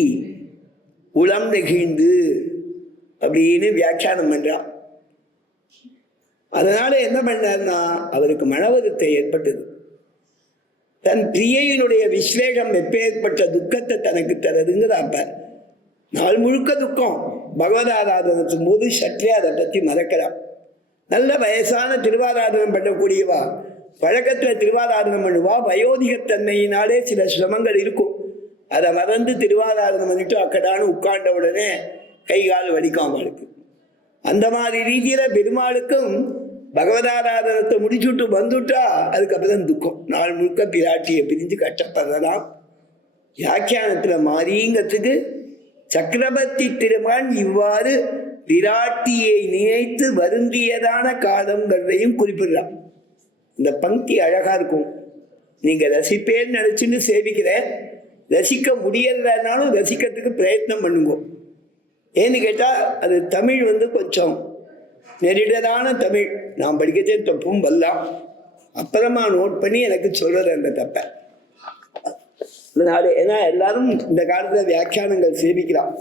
உளம் நெகிழ்ந்து அப்படின்னு வியாக்கியானம் பண்றான். அதனால என்ன பண்ணார்னா, அவருக்கு மனவருத்தம் ஏற்பட்டது. தன் பிரியையினுடைய விஸ்லேஷம் எப்பேற்பட்ட துக்கத்தை தனக்கு தரதுங்கிறாப்ப. நாள் முழுக்க துக்கம். பகவதாராதனத்தும் போது சற்றே அதை பற்றி மறக்கிறான். நல்ல வயசான திருவாராதனம் பண்ணக்கூடியவா, பழக்கத்துல திருவாராதனம் பண்ணுவா, வயோதிகத்தன்மையினாலே சில சிரமங்கள் இருக்கும். அதை மறந்து திருவாராதனம் பண்ணிட்டு அக்கடான்னு உட்கார்ந்த உடனே கை கால் வலிக்கும் அவளுக்கு. அந்த மாதிரி ரீதியில பெருமாளுக்கும் பகவதாராதனத்தை முடிச்சுட்டு வந்துட்டா அதுக்கப்புறம் துக்கம். நாள் முழுக்க பிராட்டியை பிரிஞ்சு கஷ்டப்படுறதாம். வியாக்கியானத்துல மாறிங்கிறதுக்கு சக்கரவர்த்தி திருமான் இவ்வாறு பிராட்டியை நினைத்து வருந்தியதான காலங்கிறதையும் குறிப்பிடுறான். இந்த பங்கி அழகா இருக்கும். நீங்க ரசிப்பேன்னு நினைச்சுன்னு சேவிக்கிற, ரசிக்க முடியலைன்னாலும் ரசிக்கிறதுக்கு பிரயத்னம் பண்ணுங்க. ஏன்னு கேட்டால் அது தமிழ் கொஞ்சம் நெருடலான தமிழ். நான் படிக்கச்சே தப்பும் வரலாம், அப்புறமா நோட் பண்ணி எனக்கு சொல்றது அந்த தப்பை. அதனால ஏன்னா எல்லாரும் இந்த காலத்தில் வியாக்கியானங்கள் சேவிக்கலாம்.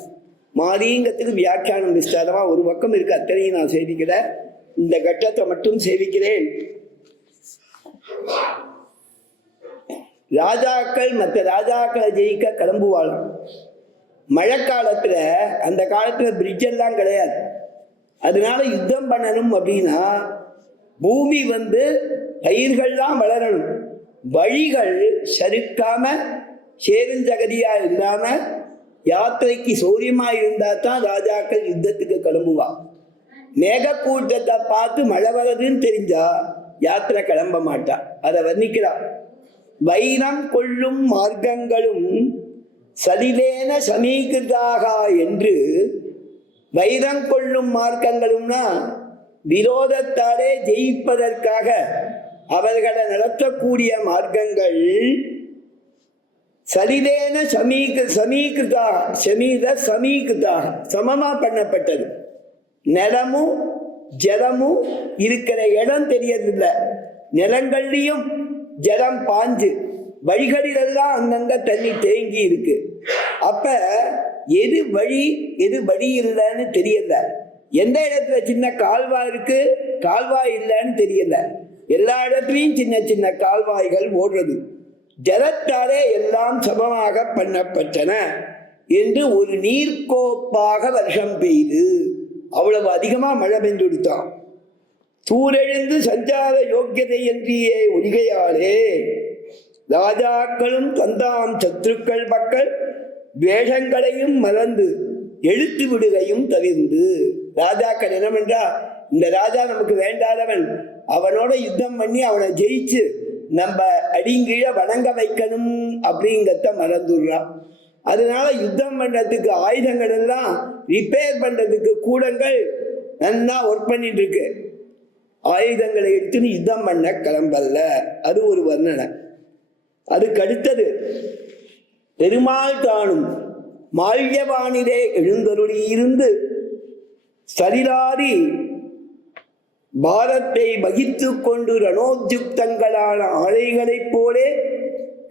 மாரிங்கிறதுக்கு வியாக்கியானம் விஸ்தாரமாக ஒரு பக்கம் இருக்கு, அத்தனையும் நான் சேவிக்கல, இந்த கட்டத்தை மட்டும் சேவிக்கிறேன். ராஜாக்கள் மற்ற ராஜாக்களை ஜெயிக்க கிளம்புவாளாம். மழை காலத்துல, அந்த காலத்துல பிரிட்ஜ் எல்லாம் கிடையாது, அதனால யுத்தம் பண்ணணும் அப்படின்னா பூமி பயிர்கள்லாம் வளரணும், வழிகள் சறுக்காம சேருஞ்சகதியா இல்லாம யாத்திரைக்கு சௌரியமா இருந்தா தான் ராஜாக்கள் யுத்தத்துக்கு கிளம்புவா. மேகக்கூட்டத்தை பார்த்து மழை வருதுன்னு தெரிஞ்சா யாத்திரை கிளம்ப மாட்டா. அதை வர்ணிக்கிறா. வைரம் கொள்ளும் மார்க்கங்களும் சலிலேன சமீகிருதாக என்று. வைரம் கொள்ளும் மார்க்கங்களும்னா விரோதத்தாலே ஜெயிப்பதற்காக அவர்களை நடத்தக்கூடிய மார்க்கங்கள் சலிலேன சமீகிருதாக சமமா பண்ணப்பட்டது. நிலமும் ஜலமும் இருக்கிற இடம் தெரியறதில்லை, நிலங்கள்லையும் ஜலம் பாஞ்சு வழிகளிலெல்லாம் அங்கங்க தண்ணி தேங்கி இருக்கு. அப்ப எது வழி எது வழி இல்லைன்னு தெரியல. எந்த இடத்துல சின்ன கால்வாய் இருக்கு, கால்வாய் இல்லைன்னு தெரியல. எல்லா இடத்துலையும் சின்ன சின்ன கால்வாய்கள் ஓடுறது. ஜலத்தாலே எல்லாம் சமமாக பண்ணப்பட்டன என்று ஒரு நீர்க்கோப்பாக வருஷம் பெய்து. அவ்வளவு அதிகமா மழை பெய்து கொடுத்தான். சூரெழுந்து சஞ்சார யோக்கியதை என்றியே ஒழிகையாலே ராஜாக்களும் தந்தாம் சத்துருக்கள் மக்கள் வேஷங்களையும் மறந்து எழுத்து விடுகையும் தவிர்ந்து. ராஜாக்கள் என்னவென்றா, இந்த ராஜா நமக்கு வேண்டாதவன், அவனோட யுத்தம் பண்ணி அவனை ஜெயிச்சு நம்ம அடிங்கீழ வணங்க வைக்கணும் அப்படிங்கிறத மறந்துடுறான். அதனால யுத்தம் பண்றதுக்கு ஆயுதங்கள் எல்லாம் ரிப்பேர் பண்றதுக்கு கூடங்கள் நல்லா ஒர்க் பண்ணிட்டு இருக்கு. ஆயுதங்களை எடுத்துன்னு யுத்தம் பண்ண கிளம்பல்ல. அது ஒரு வர்ணனை. அதுக்கு அடுத்தது பெருமாள் தானும் மால்யவானிலே எழுந்தருளி இருந்து சரிலாரி பாரத்தை வகித்து கொண்டு ரணோத்யுக்தங்களான ஆலைகளைப் போலே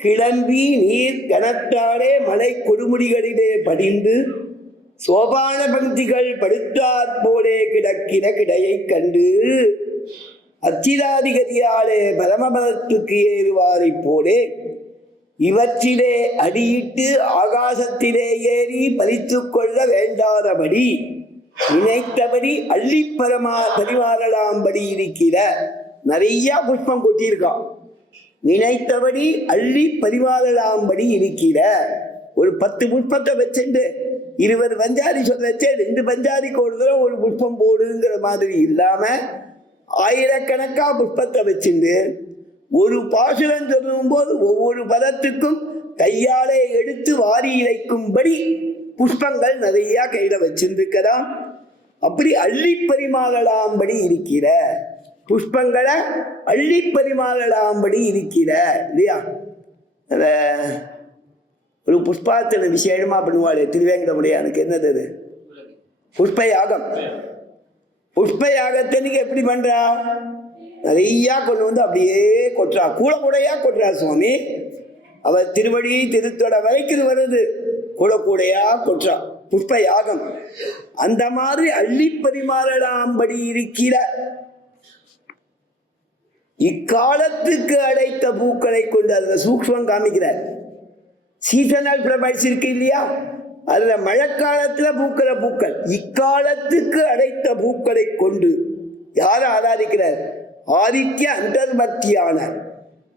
கிளம்பி நீர் கனத்தாலே மலை கொடுமுடிகளிலே படிந்து சோபான பங்கிகள் படுத்தாற் போலே கிடக்கிற கிடையை கண்டு அச்சிராதிகதியாலே பரமபதத்துக்கு ஏறுவாரை போலே இவற்றிலே அடியிட்டு ஆகாசத்திலே ஏறி பறித்து கொள்ள வேண்டாதபடி நினைத்தபடி அள்ளி பரிமாறலாம்படி இருக்கிற. நிறைய புஷ்பம் கொட்டியிருக்கான். நினைத்தபடி அள்ளி பரிமாறலாம்படி இருக்கிற. ஒரு 10 புஷ்பத்தை வச்சுட்டு 20 பஞ்சாரி சொல்லச்சே 2 பஞ்சாரிக்கு ஒரு தடவை ஒரு புஷ்பம் போடுங்கிற மாதிரி இல்லாம ஆயிரக்கணக்கா புஷ்பத்தை வச்சுட்டு ஒரு பாசுரம் சொல்லும் போது ஒவ்வொரு பதத்துக்கும் கையாலே எடுத்து வாரி இறைக்கும்படி புஷ்பங்கள் நிறைய கையில வச்சிருந்துக்கலாம். அப்படி அள்ளி பரிமாறலாம்படி இருக்கிற புஷ்பங்களை அள்ளி பரிமாறலாம்படி இருக்கிற இல்லையா. ஒரு புஷ்பார்த்தனை விசேஷமா பண்ணுவாளே திருவேங்கடமுடையானுக்கு, என்னது அது? புஷ்ப யாகம். புஷ்ப யாகத்தன்னைக்கு எப்படி பண்றா? நிறைய கொண்டு அப்படியே கொட்டுறா, கூடையா கொட்டுறா சுவாமி. அவர் திருவடி திருத்தொட வரைக்கும் வருது, கூடையா கொட்டுறா. புஷ்ப யாகம் அந்த மாதிரி அள்ளி பரிமாறலாம்படி இருக்கிற. இக்காலத்துக்கு அடைத்த பூக்களை கொண்டு அதுல சூக்ஷ்மம் காமிக்கிறார். சீசனல் ஃப்ளவர்ஸ் இருக்கு இல்லையா, அதுல மழைக்காலத்துல பூக்கிற பூக்கள். இக்காலத்துக்கு அடைத்த பூக்களை கொண்டு யாரை ஆராதிக்கிறார்? ஆதித்ய அந்தர்வர்த்தியான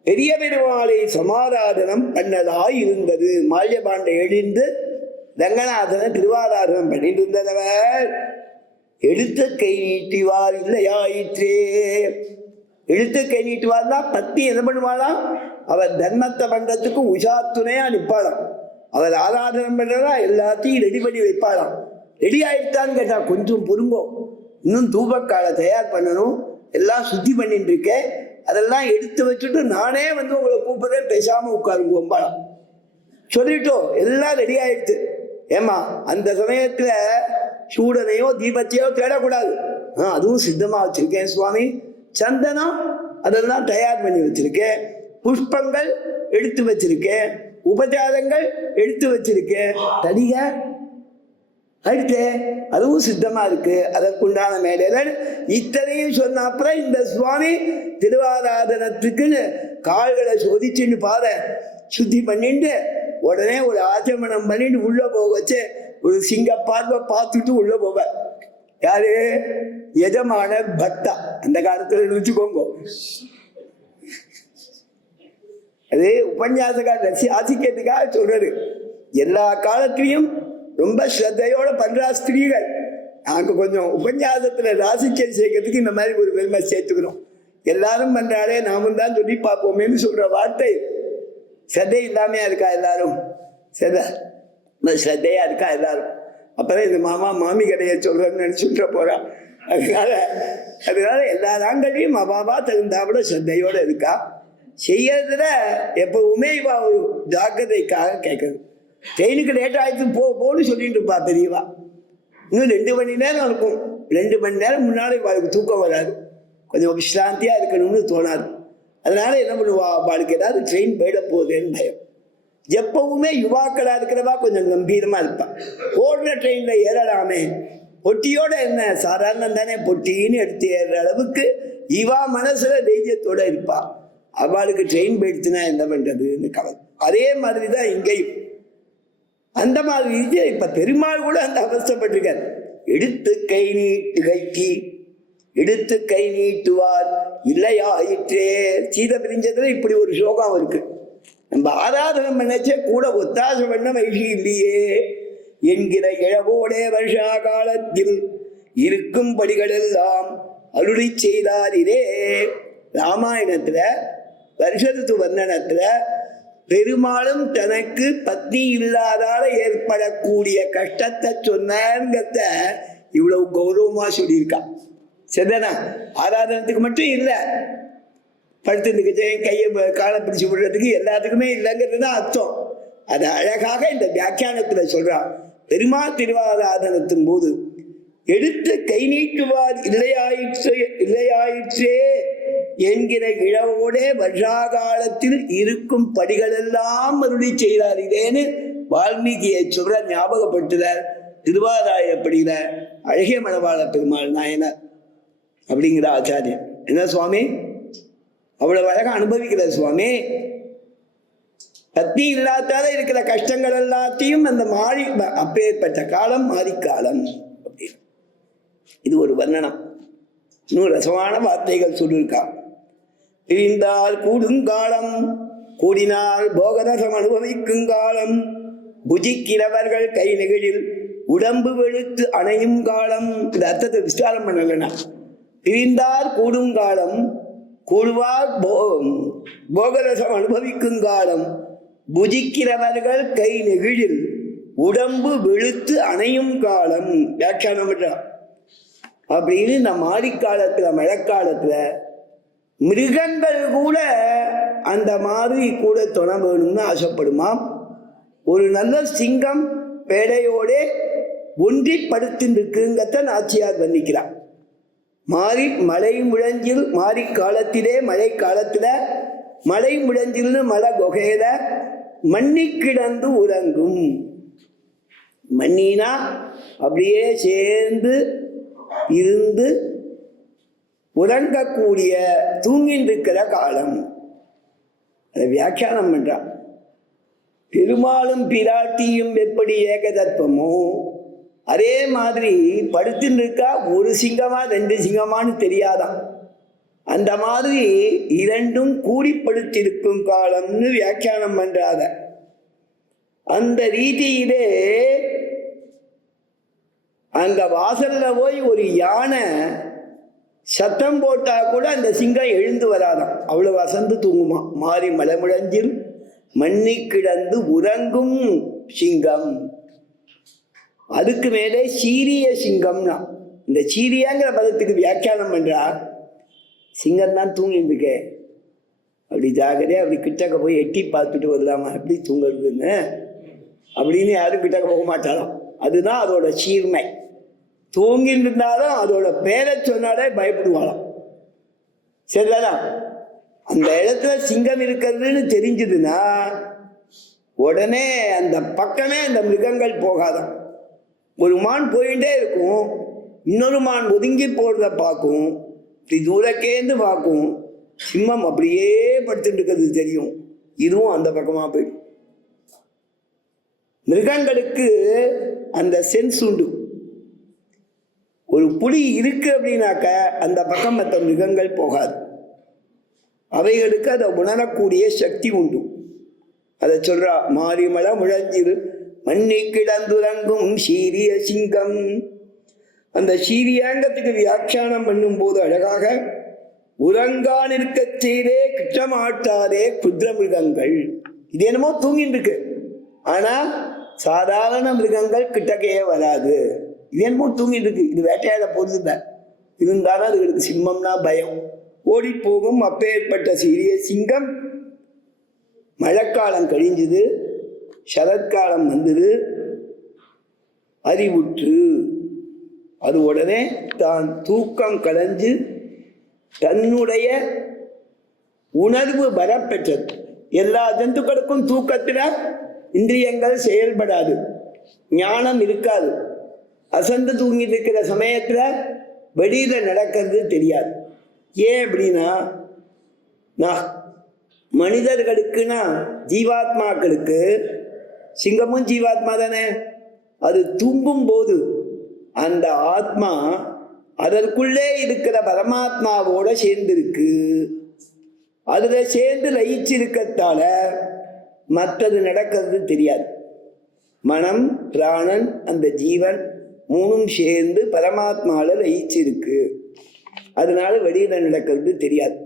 பெரிய பெருமாளை சமாராதனம் பண்ணதாய் இருந்தது. மால்யபாண்டை எழுந்து ரங்கநாதனை திருவாராதனம் பண்ணிட்டு இருந்தவர் எடுத்த கை நீட்டிவார் இல்லையாயிற்றே. எடுத்து கை நீட்டுவார்னா பத்தி என்ன பண்ணுவாளாம்? அவர் தர்மத்தை பண்றதுக்கு உஷா துணையா நிற்பாளாம். அவர் ஆராதனம் பண்றதா எல்லாத்தையும் ரெடி பண்ணி வைப்பாளாம். ரெடி ஆயிட்டான்னு கேட்டா கொஞ்சம் பொறுங்கோ, இன்னும் தூபக்காலை தயார் பண்ணணும், எல்லாம் சுத்தி பண்ணிட்டு இருக்கேன், அதெல்லாம் எடுத்து வச்சுட்டு நானே உங்களை கூப்பிடுறேன், பேசாம உட்காருங்க ஒம்பாளாம். சொல்லிட்டோம், எல்லாம் ரெடி ஆயிடுச்சு. ஏமா அந்த சமயத்துல சூடனையோ தீபத்தையோ தேடக்கூடாது. அதுவும் சித்தமா வச்சிருக்கேன் சுவாமி. சந்தனம் அதெல்லாம் தயார் பண்ணி வச்சிருக்கேன், புஷ்பங்கள் எடுத்து வச்சிருக்கேன், உபச்சாரங்கள் எடுத்து வச்சிருக்கேன், தடிக அடுத்து அதுவும் சித்தமா இருக்கு, அதற்குண்டான மேடையில இத்தனையும் சொன்ன அப்புறம் இந்த சுவாமி திருவாராதனத்துக்குன்னு கால்களை சோதிச்சுன்னு பாத சுத்தி பண்ணிட்டு உடனே ஒரு ஆச்சமனம் பண்ணிட்டு உள்ள போக வச்சு ஒரு சிங்க பார்வை பார்த்துட்டு உள்ள போவ. யாரு? எஜமான பக்தா. அந்த காலத்துல வச்சுக்கோங்க. அது உபன்யாசக்கார ஆசிக்கிறதுக்காக சொல்றது. எல்லா காலத்திலையும் ரொம்ப ஸ்ரத்தையோட பண்றா ஸ்திரீகள். நாங்க கொஞ்சம் உபன்யாசத்துல ராசிக்கை சேர்க்கறதுக்கு இந்த மாதிரி ஒரு பெருமை சேர்த்துக்கிறோம். எல்லாரும் பண்றாலே நாமும் தான் சொல்லி பார்ப்போமேன்னு சொல்ற வார்த்தை ஸ்ரத்தை இல்லாமையா இருக்கா எல்லாரும்? ஸ்ரத்தையா இருக்கா எல்லாரும்? அப்பதான் இந்த மாமா மாமி கதையை சொல்றேன்னு நினைச்சுட்டு போறான். அதனால எல்லா நாங்களையும் அபாபா தகுந்தாப்புல ஸ்ரத்தையோட இருக்கா. செய்யறதுல எப்பவுமே இவா ஒரு ஜாக்கிரதைக்காக கேட்கறது. ட்ரெயினுக்கு லேட் ஆயிடுச்சு போன்னு சொல்லிட்டு இருப்பா பெரியவா. இன்னும் 2 மணி நேரம் இருக்கும். 2 மணி நேரம் முன்னாடி அவளுக்கு தூக்கம் வராது, கொஞ்சம் விசிராந்தியா இருக்கணும்னு தோணாது. அதனால என்ன பண்ணுவா, அவளுக்கு ஏதாவது ட்ரெயின் போயிட போகுதுன்னு பயம். எப்பவுமே யுவாக்களா இருக்கிறவா கொஞ்சம் கம்பீரமா இருப்பா. ஓடுற ட்ரெயின்ல ஏறலாமே, பொட்டியோட என்ன சாதாரணம் தானே, பொட்டின்னு எடுத்து ஏறுற அளவுக்கு இவா மனசுல தைரியத்தோட இருப்பா. அவளுக்கு ட்ரெயின் போயிடுச்சுன்னா என்ன பண்றதுன்னு கவலை. அதே மாதிரிதான் இங்கேயும் அந்த மாதிரி இப்ப பெருமாள் கூட அந்த அவஸ்தைப்பட்டிருக்கார். எடுத்து கை நீட்டு கைக்கு எடுத்து கை நீட்டுவார் இல்லையாயிற்றே. சீதை பிரிஞ்சதுல இப்படி ஒரு சோகம் இருக்கு. நம்ம ஆராதனம் பண்ணச்சே கூட ஒத்தாசை பண்ண வயசு இல்லையே என்கிற இழவோடே வருஷா காலத்தில் இருக்கும் படிகளெல்லாம் அருளி செய்தார். இதே ராமாயணத்துல வருஷத்து வர்ணனத்துல பெருமாளும் தனக்கு பத்னி இல்லாதால ஏற்படக்கூடிய கஷ்டத்தை சொன்னத இவ்வளவு கௌரவமா சொல்லியிருக்கா. சரிதானா? ஆராதனத்துக்கு மட்டும் இல்லை, படுத்துட்டு கையை காலை பிடிச்சு விடுறதுக்கு எல்லாத்துக்குமே இல்லைங்கிறது தான் அர்த்தம். அது அழகாக இந்த வியாக்கியானத்துல சொல்றான். பெருமாள் திருவாராதனத்தின் போது எடுத்து கை நீட்டுவார் இல்லையாயிற்றே என்கிற இழவோடே வருஷா காலத்தில் இருக்கும் படிகளெல்லாம் அருளி செய்தார். இதேன்னு வால்மீகியை சொல்ற ஞாபகப்படுத்துறார் திருவாராயப்படுகிற அழகிய மணவாள பெருமாள் நாயனார் அப்படிங்கிற ஆச்சாரியன். என்ன சுவாமி அவ்வளவு அழகா அனுபவிக்கிற சுவாமி. பத்தி இல்லாதால இருக்கிற கஷ்டங்கள் எல்லாத்தையும் அந்த மாறி அப்பேற்பட்ட காலம் மாறிக்காலம் அப்படின்னு இது ஒரு வர்ணனம். இன்னும் ரசமான வார்த்தைகள் சொல்லியிருக்கா. பிரிந்தால் கூடுங்காலம் கூடினால் போகரசம் அனுபவிக்கும் காலம் புஜிக்கிறவர்கள் கை நெகிழில் உடம்பு வெளுத்து அணையும் காலம். இந்த அர்த்தத்தை விஸ்தாரம் பண்ணலன்னா, பிரிந்தால் கூடும் காலம் கூடுவார் போகரசம் அனுபவிக்கும் காலம் புஜிக்கிறவர்கள் கை நெகிழில் உடம்பு வெளுத்து அணையும் காலம். வியாக்கியானம் பண்றான். அப்படின்னு இந்த மாரிக்காலத்துல மழைக்காலத்துல மிருகங்கள் கூட அந்த மாதிரி கூட துணை வேணும்னு ஆசைப்படுமாம். ஒரு நல்ல சிங்கம் பேடையோட ஒன்றி படுத்திருக்குங்கத்த நாச்சியார் வர்ணிக்கிறார். மழை முழஞ்சில் மாறி காலத்திலே மழை காலத்துல மழை முழஞ்சில்னு மழை குகையில மண்ணி கிடந்து உறங்கும். மண்ணினா அப்படியே சேர்ந்து இருந்து உறங்கக்கூடிய தூங்கிட்டு இருக்கிற காலம். அதை வியாக்கியானம் பண்றான். பெருமாளும் பிராட்டியும் எப்படி ஏகதத்துவமோ அதே மாதிரி படுத்துன்னு இருக்கா. ஒரு சிங்கமா 2 சிங்கமான்னு தெரியாதான். அந்த மாதிரி இரண்டும் கூடி படுத்திருக்கும் காலம்னு வியாக்கியானம் பண்றாத. அந்த ரீதியிலே அங்க வாசல்ல போய் ஒரு யானை சத்தம் போட்டா கூட அந்த சிங்கம் எழுந்து வராதான். அவ்வளவு அசந்து தூங்குமா. மாறி மலைமுழஞ்சில் மண்ணி கிடந்து உறங்கும் சிங்கம். அதுக்கு மேலே சீரிய சிங்கம்னா, இந்த சீரியாங்கிற பதத்துக்கு வியாக்கியானம் பண்றா சிங்கம் தான் தூங்கிட்டு இருக்கே. அப்படி ஜாகிரதையா அப்படி கிட்டக்க போய் எட்டி பார்த்துட்டு வரலாமா எப்படி தூங்குறதுன்னு அப்படின்னு யாரும் கிட்டக்க போக மாட்டாலும். அதுதான் அதோட சீர்மை. தூங்கிட்டு இருந்தாலும் அதோட பேரை சொன்னாலே பயப்படுவாளாம். சரிதானா? அந்த இடத்துல சிங்கம் இருக்கிறதுன்னு தெரிஞ்சதுன்னா உடனே அந்த பக்கமே அந்த மிருகங்கள் போகாதான். ஒரு மான் போயிட்டே இருக்கும், இன்னொரு மான் ஒதுங்கி போறத பார்க்கும், இப்படி தூரக்கேந்து பார்க்கும். சிம்மம் அப்படியே படுத்துட்டு இருக்கிறது தெரியும், இதுவும் அந்த பக்கமா போயிடும். மிருகங்களுக்கு அந்த சென்ஸ் உண்டு. ஒரு புலி இருக்கு அப்படின்னாக்க அந்த பக்கம் மற்ற மிருகங்கள் போகாது. அவைகளுக்கு அதை உணரக்கூடிய சக்தி உண்டு. அதை சொல்றா, மாரிமலை முழஞ்சிரு மண்ணை கிடந்துறங்கும் சீரிய சிங்கம். அந்த சீரியாங்கத்துக்கு வியாக்கியானம் பண்ணும் போது அழகாக, உறங்கா நிற்க செய்தே கிட்டமாட்டாதே குதிர மிருகங்கள். இது என்னமோ தூங்கிட்டு இருக்கு, ஆனா சாதாரண மிருகங்கள் கிட்டக்கையே வராது. இது என்னமோ தூங்கிட்டு இருக்கு, இது வேட்டையாட போறது இல்லை. இருந்தாலும் அதுகளுக்கு சிம்மம்னா பயம், ஓடி போகும். அப்பேற்பட்ட சீரிய சிங்கம் மழைக்காலம் கழிஞ்சுது, சரத்காலம் வந்தது, அறிவுற்று. அது உடனே தான் தூக்கம் கலைஞ்சு தன்னுடைய உணர்வு வரப்பெற்றது. எல்லா ஜந்துக்களுக்கும் தூக்கத்தில் இந்திரியங்கள் செயல்படாது, ஞானம் இருக்காது. அசந்து தூங்கிட்டு இருக்கிற சமயத்தில் வெளியில நடக்கிறது தெரியாது. ஏன் அப்படின்னா, நான் மனிதர்களுக்குன்னா ஜீவாத்மாக்களுக்கு, சிங்கமும் ஜீவாத்மா தானே, அது தூங்கும் போது அந்த ஆத்மா அதற்குள்ளே இருக்கிற பரமாத்மாவோட சேர்ந்திருக்கு. அதுல சேர்ந்து லயிச்சிருக்கத்தால மற்றது நடக்கிறது தெரியாது. மனம், பிராணன், அந்த ஜீவன் மூணும் சேர்ந்து பரமாத்மாவில் லயிச்சிருக்கு. அதனால வெளியில நடக்கிறது தெரியாது.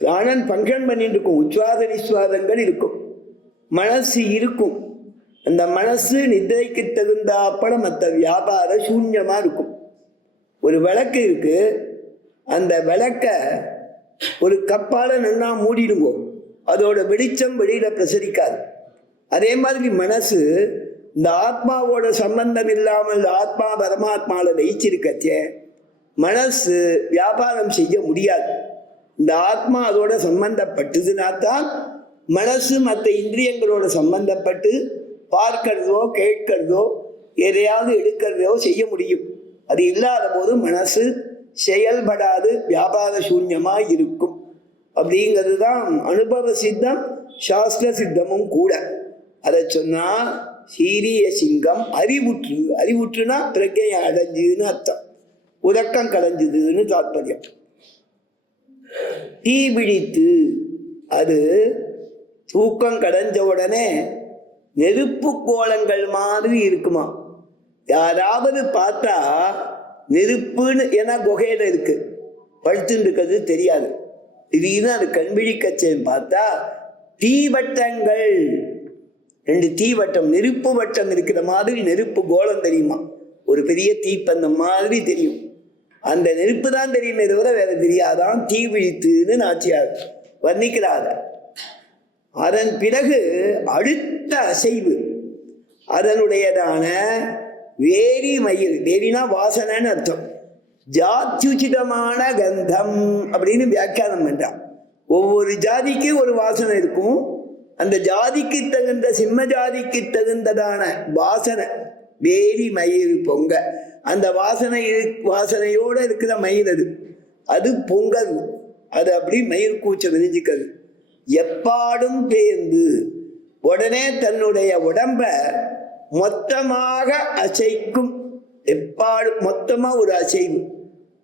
பிராணன் ஃபங்க்ஷன் பண்ணிட்டு இருக்கும், உச்வாத நிஸ்வாதங்கள் இருக்கும், மனசு இருக்கும். அந்த மனசு நிதிரைக்கு தகுந்தாப்பட மற்ற வியாபார சூன்யமா இருக்கும். ஒரு விளக்கு இருக்கு, அந்த விளக்க ஒரு கப்பால நல்லா மூடிடுங்கோ, அதோட வெளிச்சம் வெளியில பிரசரிக்காது. அதே மாதிரி மனசு இந்த ஆத்மாவோட சம்பந்தம் இல்லாமல் ஆத்மா பரமாத்மாவில லயிச்சிருக்கச்சே மனசு வியாபாரம் செய்ய முடியாது. இந்த ஆத்மா அதோட சம்பந்தப்பட்டதுன்னா தான் மனசு மற்ற இந்திரியங்களோட சம்பந்தப்பட்டு பார்க்கிறதோ கேட்கிறதோ எதையாவது எடுக்கிறதோ செய்ய முடியும். அது இல்லாத போது மனசு செயல்படாது, வியாபார சூன்யமாய் இருக்கும். அப்படிங்கிறது தான் அனுபவ சித்தம், சாஸ்திர சித்தமும் கூட. அதை சொன்னா சீரிய சிங்கம் அறிவுற்று. அறிவுற்றுனா பிரஜை அடைஞ்சுன்னு அர்த்தம், உறக்கம் கலைஞ்சுதுன்னு தாற்பயம். தீ பிடித்து, அது தூக்கம் கடைஞ்ச உடனே நெருப்பு கோலங்கள் மாதிரி இருக்குமா. யாராவது பார்த்தா நெருப்புன்னு, ஏன்னா குகையில இருக்கு, படுத்துட்டு இருக்கிறது தெரியாது. திடீர்னு அது கண்பிடிக்கச்சேன்னு பார்த்தா தீவட்டங்கள், 2 தீவட்டம், நெருப்பு வட்டம் இருக்கிற மாதிரி நெருப்பு கோலம் தெரியுமா. ஒரு பெரிய தீப்பந்தம் மாதிரி தெரியும். அந்த நெருப்பு தான் தெரியுமே தவிர வேற தெரியாதான். தீ விழித்துன்னு நாச்சியார் வர்ணிக்கிறார். அதன் பிறகு அடுத்த அசைவு அதனுடையதான வேரி மயில், வேரினா வாசனைன்னு அர்த்தம், ஜாத்யுச்சிதமான கந்தம் அப்படின்னு வியாக்கியானம் பண்றான். ஒவ்வொரு ஜாதிக்கு ஒரு வாசனை இருக்கும். அந்த ஜாதிக்கு தகுந்த, சிம்ம ஜாதிக்கு தகுந்ததான வாசனை வேரி மயில் பொங்க. அந்த வாசனையோட இருக்கிற மயில் அது பொங்கல். அது அப்படி மயில் கூச்சம் விரிஞ்சிக்கிறது. எப்பாடும் பேர்ந்து உடனே தன்னுடைய உடம்ப மொத்தமாக அசைக்கும். எப்பாடு மொத்தமா ஒரு அசைவு,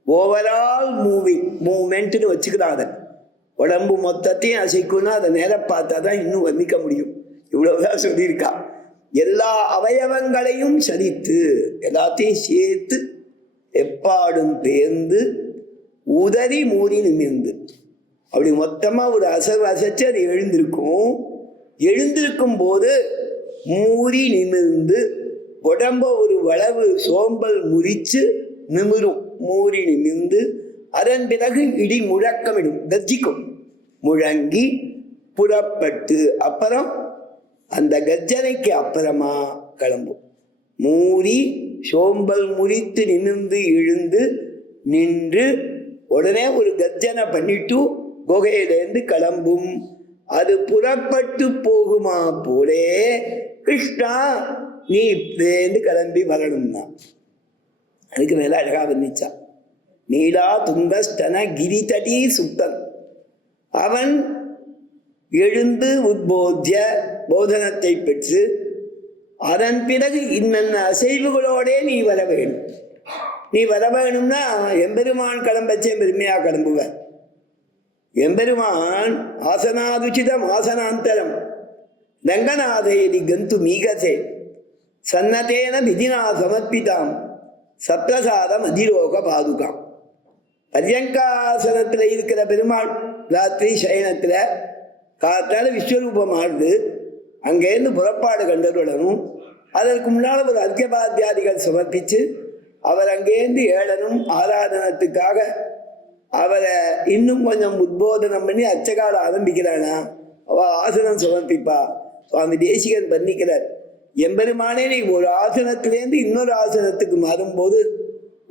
ஓவரால் மூவ்மெண்ட்னு வச்சுக்கிறாங்க. உடம்பு மொத்தத்தையும் அசைக்கும்னா அதை நேரம் பார்த்தா தான் இன்னும் வர்ணிக்க முடியும். இவ்வளவுதான் சொல்லியிருக்கா. எல்லா அவயவங்களையும் சரித்து எல்லாத்தையும் சேர்த்து எப்பாடும் பேர்ந்து உதறி மூறி நிமிர்ந்து, அப்படி மொத்தமா ஒரு அசைவு அசைச்சு அது எழுந்திருக்கும். எழுந்திருக்கும் போது மூறி நிமிர்ந்து உடம்ப ஒரு வளவு சோம்பல் முறிச்சு நிமிரும். மூறி நிமிர்ந்து அதன் பிறகு இடி முழக்கமிடும், கர்ஜிக்கும். முழங்கி புறப்பட்டு, அப்புறம் அந்த கர்ஜனைக்கு அப்புறமா கிளம்பும். மூறி சோம்பல் முறித்து நிமிர்ந்து எழுந்து நின்று உடனே ஒரு கர்ஜனை பண்ணிட்டு குகையிலேருந்து கிளம்பும். அது புறப்பட்டு போகுமா போலே கிருஷ்ணா நீ இப்பேந்து கிளம்பி வரணும்னா. அதுக்கு மேல அழகா வந்துச்சா, நீலா துங்கஸ்தன கிரிதடி சுத்தன். அவன் எழுந்து உத்போத்திய போதனத்தை பெற்று அதன் பிறகு இன்னென்ன அசைவுகளோடே நீ வர வேணும். நீ வர வேணும்னா எம்பெருமான் கிளம்பச்சே பெருமையா கிளம்புவ. எம்பெருமான் ஆசனாதுச்சிதம் ஆசனாந்தரம் ரங்கநாதேதி கந்து மீகசே சன்னதேன விதினா சமர்ப்பிதாம் சப்ரசாதம் அதிரோக பாதுகாம். பர்யங்காசனத்தில் இருக்கிற பெருமாள் ராத்திரி சயனத்தில் காத்தால விஸ்வரூபமானது அங்கேருந்து புறப்பாடு கண்டருடனும் அதற்கு முன்னால் ஒரு அர்க்கபாத்தியாதிகள் சமர்ப்பித்து அவர் அங்கேருந்து ஏழனும் ஆராதனத்துக்காக அவரை இன்னும் கொஞ்சம் உத்போதனம் பண்ணி அச்சகால ஆரம்பிக்கிறானா அவள் ஆசனம் சமர்ப்பிப்பா. சுவாமி தேசிகன் பண்ணிக்கிறார், எம்பெருமானே நீ ஒரு ஆசனத்திலேருந்து இன்னொரு ஆசனத்துக்கு மாறும்போது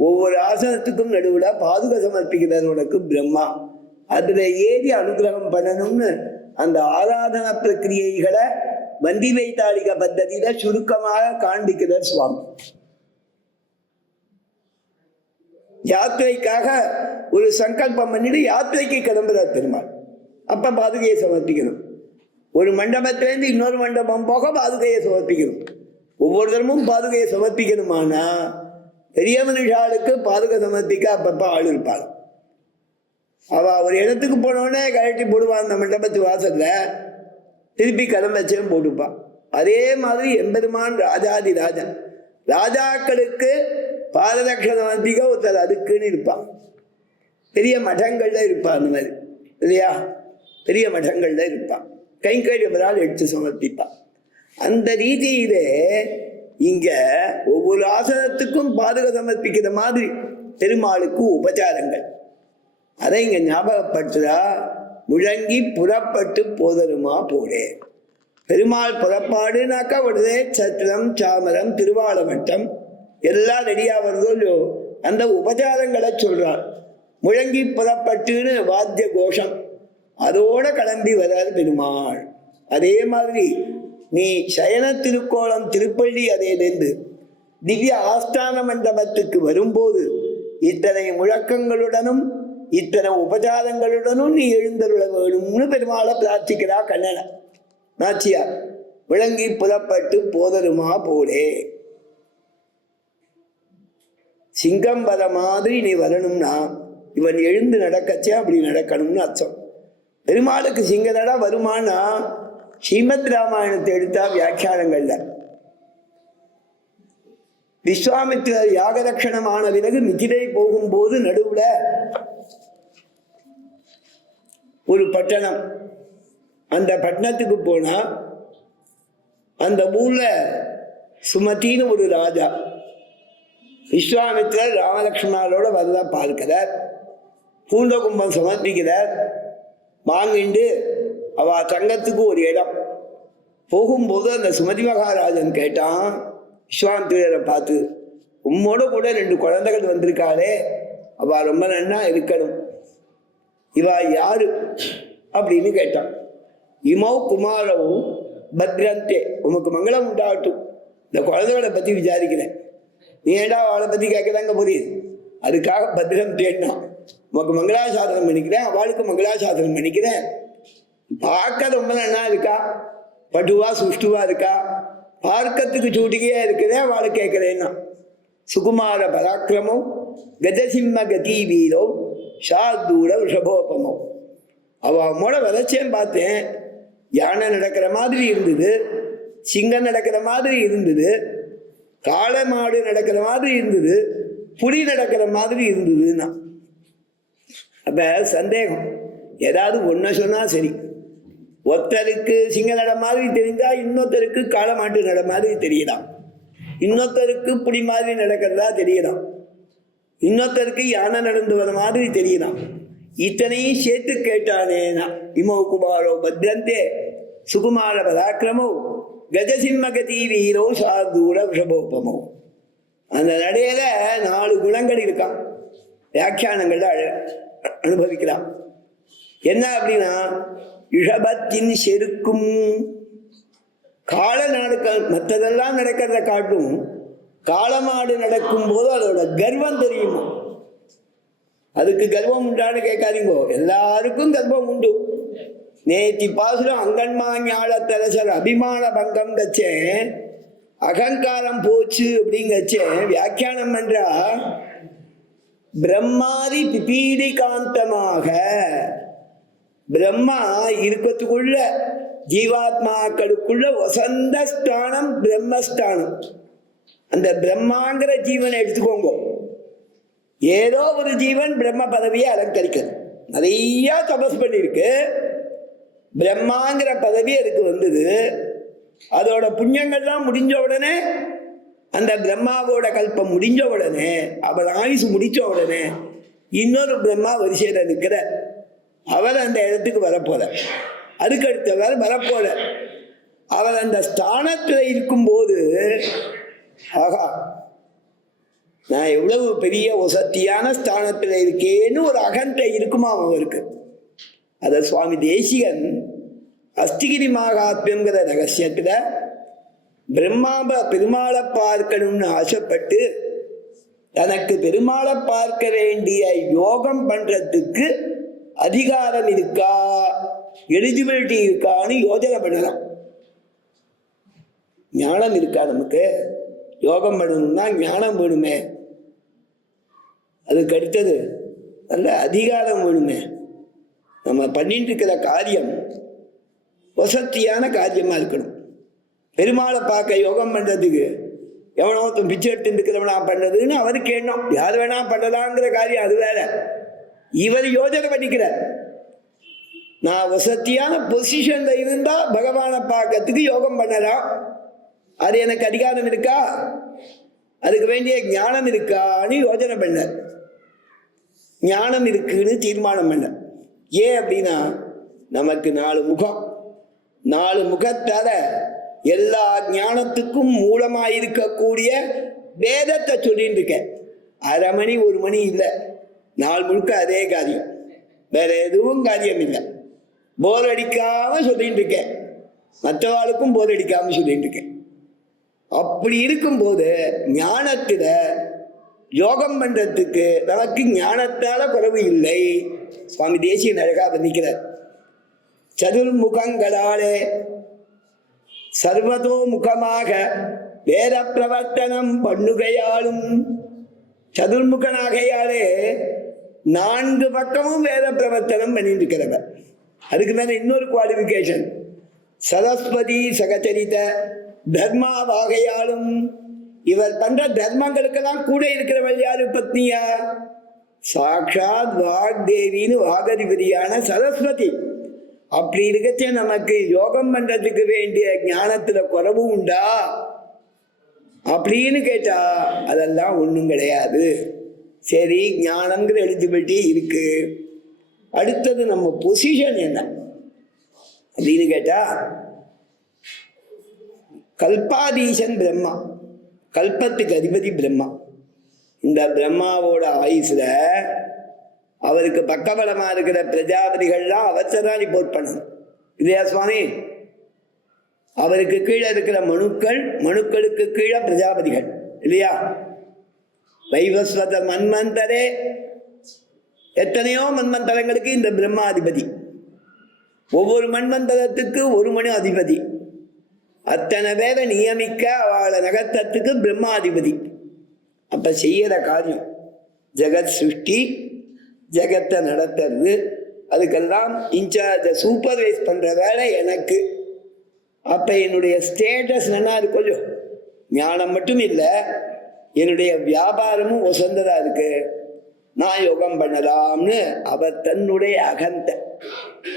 ஒவ்வொரு ஆசனத்துக்கும் நடுவில் பாதுகா சமர்ப்பிக்கிறார் உனக்கு பிரம்மா. அதில் ஏறி அனுகிரகம் பண்ணணும்னு அந்த ஆராதன பிரக்கிரியைகளை வந்தி வைத்தாளிக பத்ததியில சுருக்கமாக காண்பிக்கிறார் சுவாமி. யாத்திரைக்காக ஒரு சங்கல்பம் பண்ணிட்டு யாத்திரைக்கு கிளம்புறார் பெருமாள். அப்ப பாதுகையை சமர்ப்பிக்கணும். ஒரு மண்டபத்திலேருந்து இன்னொரு மண்டபம் போக பாதுகையை சமர்ப்பிக்கணும். ஒவ்வொரு தரமும் பாதுகையை சமர்ப்பிக்கணுமானா பெரிய மனுஷாளுக்கு பாதுகை சமர்ப்பிக்க அப்பப்ப ஆள் இருப்பாள். அவ ஒரு இடத்துக்கு போனோடனே கழட்டி போடுவான் அந்த மண்டபத்து வாசல்ல, திருப்பி கிளம்பச்சேன்னு போட்டுப்பான். அதே மாதிரி எம்பெருமான் ராஜாதி ராஜன், ராஜாக்களுக்கு பாதரட்சணம் சமர்ப்பிக்க ஒருத்தர் அதுக்குன்னு இருப்பான். பெரிய மடங்கள்ல இருப்பான் அந்த மாதிரி இல்லையா, பெரிய மடங்கள்ல இருப்பான். கைங்கரியவரால் எடுத்து சமர்ப்பிப்பான். அந்த ரீதியிலே இங்க ஒவ்வொரு ஆசனத்துக்கும் பாதுகா சமர்ப்பிக்கிற மாதிரி பெருமாளுக்கு உபச்சாரங்கள். அதை இங்க ஞாபகப்படுத்துதா, முழங்கி புறப்பட்டு போதருமா போலே. பெருமாள் புறப்பாடுனாக்கா உடனே சத்திரம் சாமரம் திருவாளமட்டம் எல்லாம் ரெடியா வருதோ அந்த உபச்சாரங்களை சொல்றார். முழங்கி புறப்பட்டுன்னு வாத்திய கோஷம் அதோட கிளம்பி வராது பெருமாள். அதே மாதிரி நீ சயன திருக்கோலம் திருப்பள்ளி அதையிலிருந்து திவ்ய ஆஸ்தான மண்டபத்துக்கு வரும்போது இத்தனை முழக்கங்களுடனும் இத்தனை உபச்சாரங்களுடனும் நீ எழுந்தருள வேணும்னு பெருமாளை பிரார்த்திக்கிறா கண்ணனை நாச்சியார். விளங்கி புறப்பட்டு போதருமா போலே. சிங்கம் வர மாதிரி நீ வரணும்னா இவன் எழுந்து நடக்கச்சே அப்படி நடக்கணும்னு அர்த்தம். பெருமாளுக்கு சிங்கதடா வருமானா ஸ்ரீமத் ராமாயணத்தை எடுத்தா வியாக்கியானங்கள்ல விஸ்வாமித்திரர் யாகரட்சணமான பிறகு மிதிலை போகும்போது நடுவுல ஒரு பட்டணம், அந்த பட்டணத்துக்கு போனா அந்த ஊர்ல சுமதின்னு ஒரு ராஜா விஸ்வாமித்திரர் ராமலட்சுமணாலோட வரதா பார்க்கிறார். பூண்ட கும்பம் சமர்ப்பிக்கிறார். வாங்கிண்டு அவ தங்கத்துக்கு ஒரு இடம் போகும்போது அந்த சுமதி மகாராஜன் கேட்டான் விஸ்வாமித்திரரை பார்த்து, உம்மோட கூட 2 குழந்தைகள் வந்திருக்காளே, அவ ரொம்ப நன்னா இருக்கணும், இவா யாரு அப்படின்னு கேட்டான். இமௌ குமாரவும் பத்ரந்தே, உமக்கு மங்களம் உண்டாகட்டும், இந்த குழந்தைகளை பத்தி விசாரிக்கிறேன், நீ ஏண்டா அவளை பத்தி கேட்கதாங்க புரியுது, அதுக்காக பத்ரம் தேடினான். உமக்கு மங்களாசாசனம் பண்ணிக்கிறேன், அவளுக்கு மங்களாசாசனம் பண்ணிக்கிறேன், பார்க்க ரொம்ப நன்னா இருக்கா, பட்டுவா சுஷ்டுவா இருக்கா, பார்க்கத்துக்கு சூட்டிகையா இருக்கிறேன், அவளை கேட்கிறேன்னா. சுகுமார பராக்கிரமோ கஜசிம்ம கதி வீரோ ஷாத்தூட ரிஷபோபமோ. அவளோட வளர்ச்சியும் பார்த்தேன், யானை நடக்கிற மாதிரி இருந்தது, சிங்கம் நடக்கிற மாதிரி இருந்தது, காளை மாடு நடக்கிற மாதிரி இருந்தது, புலி நடக்கிற மாதிரி இருந்ததுன்னா. அப்ப சந்தேகம், ஏதாவது ஒன்ன சொன்னா சரி, ஒருத்தருக்கு சிங்க நட மாதிரி தெரிந்தா இன்னொருத்தருக்கு காளை மாட்டு நட மாதிரி தெரியலாம், இன்னொருத்தருக்கு புலி மாதிரி நடக்கிறதா தெரியலாம், இன்னொருத்தருக்கு யானை நடந்து வர மாதிரி தெரியலாம். இத்தனையும் சேர்த்து கேட்டானேனா இமோ குமாரோ பத்ரந்தே சுகுமார பராக்கிரமோ கஜசிம்மகதி வீரோ சார்தூர விஷபோபமோ. அந்த நடையில 4 குணங்கள் இருக்கான். வியாக்கியானங்கள்ல அனுபவிக்கலாம். என்ன அப்படின்னா, இஷபத்தின் செருக்கும் கால நடக்க மற்றதெல்லாம் நடக்கிறத காட்டும் காளமாடு நடக்கும் போது அதோட கர்வம் தெரியுமா. அதுக்கு கர்வம் உண்டான்னு கேட்காதீங்கோ, எல்லாருக்கும் கர்வம் உண்டு. நேத்தி பாசுரம் அங்கன்மா ஞாழத்தரசர் அபிமான பங்கம் கச்சேன், அகங்காரம் போச்சு அப்படிங்கச்சேன். வியாக்கியானம் பண்றா, பிரம்மாதி பிபீடி காந்தமாக பிரம்மா இருக்கத்துக்குள்ள ஜீவாத்மாக்களுக்குள்ள வசந்த ஸ்தானம் பிரம்மஸ்தானம். அந்த பிரம்மாங்கிற ஜீவனை எடுத்துக்கோங்க. ஏதோ ஒரு ஜீவன் பிரம்ம பதவியை அலங்கரிக்கிறது. நிறைய தபஸ் பண்ணிருக்கு, பிரம்மாங்கிற பதவி அதுக்கு வந்தது. அதோட புண்ணியங்கள்லாம் முடிஞ்ச உடனே, அந்த பிரம்மாவோட கல்பம் முடிஞ்ச உடனே, அவர் ஆயுசு முடிச்ச உடனே இன்னொரு பிரம்மா வரிசையில் இருக்கிற அவர் அந்த இடத்துக்கு வரப்போற, அதுக்கு அடுத்தவர் வரப்போற. அவர் அந்த ஸ்தானத்தில் இருக்கும்போது, ஆகா நான் எவ்வளவு பெரிய வசத்தியான ஸ்தானத்தில் இருக்கேன்னு ஒரு அகந்தை இருக்குமா அவருக்கு. அத சுவாமி தேசிகன் அஸ்திகிரி மகாத்மியங்கிற ரகசியத்துல பெருமாளை பார்க்கணும்னு ஆசைப்பட்டு தனக்கு பெருமாளை பார்க்க வேண்டிய யோகம் பண்றதுக்கு அதிகாரம் இருக்கா, எலிஜிபிலிட்டி இருக்கான்னு யோஜனை பண்ணலாம். ஞானம் இருக்கா, நமக்கு யோகம் பண்ணணும்னா ஞானம் வேணுமே, அதுக்கு அடுத்தது நல்ல அதிகாரம் வேணுமே. நம்ம பண்ணிட்டு இருக்கிற காரியம் வசத்தியான காரியமா இருக்கணும். பெருமாளை பார்க்க யோகம் பண்றதுக்கு எவனோ பிச்சை எடுத்து இருக்கிறவனா பண்றதுன்னு அவருக்கு எண்ணம். யார் வேணா பண்ணலாங்கிற காரியம் அது வேற. இவர் யோஜனை பண்ணிக்கிறார், நான் வசத்தியான பொசிஷன்ல இருந்தா பகவானை பார்க்கறதுக்கு யோகம் பண்ணலாம், அது எனக்கு அதிகாரம் இருக்கா, அதுக்கு வேண்டிய ஞானம் இருக்கான்னு யோஜனை பண்ண. ஞானம் இருக்குன்னு தீர்மானம் பண்ண. ஏன் அப்படின்னா, நமக்கு 4 முகம், 4 முகத்தால எல்லா ஞானத்துக்கும் மூலமாயிருக்கக்கூடிய வேதத்தை சொல்லிட்டு இருக்கேன். 1/2 மணி 1 மணி இல்லை, நாள் முழுக்க அதே காரியம், வேற எதுவும் காரியம் இல்லை. போர் அடிக்காம சொல்லிட்டு இருக்கேன், மற்றவாளுக்கும் போர் அடிக்காம சொல்லிட்டு இருக்கேன். அப்படி இருக்கும்போது ஞானத்துல யோகம் பண்றதுக்கு நமக்கு ஞானத்தால குறைவு இல்லை. சுவாமி தேசிகன் அழகா வர்ணிக்கிறார். சதுர்முகங்களாலே சர்வதோ முகமாக வேத பிரவர்த்தனம் பண்ணுகையாலும், சதுர்முகனாகையாலே 4 பக்கமும் வேத பிரவர்த்தனம் பண்ணிட்டு இருக்கிறவர். அதுக்கு மேல இன்னொரு குவாலிபிகேஷன், சரஸ்வதி சகச்சரித தர்மாவாகையாலும். இவர் பண்ற தர்மங்களுக்கெல்லாம் கூட இருக்கிறவள் யாரு? பத்னியா சாட்சாத் வாக்தேவின்னு வாகதிபதியான சரஸ்வதி. அப்படி இருக்கச்சே நமக்கு யோகம் பண்றதுக்கு வேண்டிய ஞானத்துல குறைவு உண்டா அப்படின்னு கேட்டா அதெல்லாம் ஒண்ணும் கிடையாது. சரி, ஞானங்கிற எலிஜிபிலிட்டி இருக்கு. அடுத்தது நம்ம பொசிஷன் என்ன அப்படின்னு கேட்டா, கல்பாதீசன் பிரம்மா, கல்பத்துக்கு அதிபதி பிரம்மா. இந்த பிரம்மாவோட ஆயுசுல அவருக்கு பக்கபலமா இருக்கிற பிரஜாபதிகள்லாம் அவர்தான் ரிப்போர்ட் பண்ணணும் இல்லையா சுவாமி? அவருக்கு கீழே இருக்கிற மனுக்களுக்கு கீழே பிரஜாபதிகள் இல்லையா? வைவஸ்வத மன்மந்தரே, எத்தனையோ மன்மந்தரங்களுக்கு இந்த பிரம்மா அதிபதி. ஒவ்வொரு மன்மந்தரத்துக்கு 1 மணி அதிபதி. அத்தனை பேரை நியமிக்க அவளை நகர்த்தத்துக்கு பிரம்மாதிபதி. அப்ப செய்யற காரியம் ஜெகத் சிருஷ்டி, ஜெகத்தை நடத்துறது, அதுக்கெல்லாம் இன்சார்ஜ சூப்பர்வைஸ் பண்ற வேலை எனக்கு. அப்ப என்னுடைய ஸ்டேட்டஸ் நல்லா இருக்கும். ஞானம் மட்டும் இல்லை, என்னுடைய வியாபாரமும் வசந்ததா இருக்கு, நான் யோகம் பண்ணலாம்னு அவர் தன்னுடைய அகந்த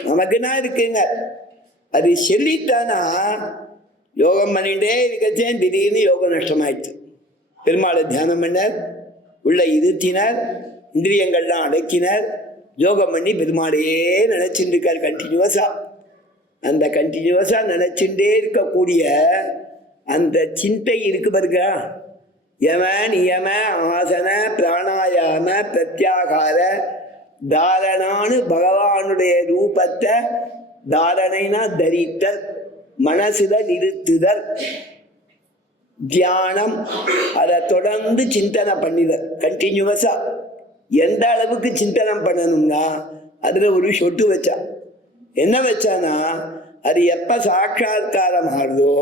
நமக்குன்னா இருக்குங்க. அது சொல்லித்தானா யோகம் பண்ணிட்டே இருக்கச்சேன் திடீர்னு யோகம் நஷ்டமாயிடுச்சு. பெருமாளை தியானம் பண்ணார், உள்ள இருத்தினார், இந்திரியங்கள்லாம் அடக்கினார், யோகம் பண்ணி பெருமாளையே நினைச்சுட்டு இருக்கார் கண்டினியூவஸா. அந்த கண்டினியூவஸா நினைச்சுட்டே இருக்கக்கூடிய அந்த சிந்தை இருக்கு பாருங்க, யம நியம ஆசன பிராணாயாம பிரத்யாகார தாரணான்னு பகவானுடைய ரூபத்தை, தாரணைனா தரித்தல், மனசுல நிறுத்துதல், தியானம், அதை தொடர்ந்து சிந்தனை பண்ணிதல் கண்டினியூவஸா. எந்த அளவுக்கு சிந்தனம் பண்ணணும்னா அதுல ஒரு சொட்டு வச்சா என்ன வச்சானா, அது எப்ப சாட்சா்காரம் ஆகுதோ,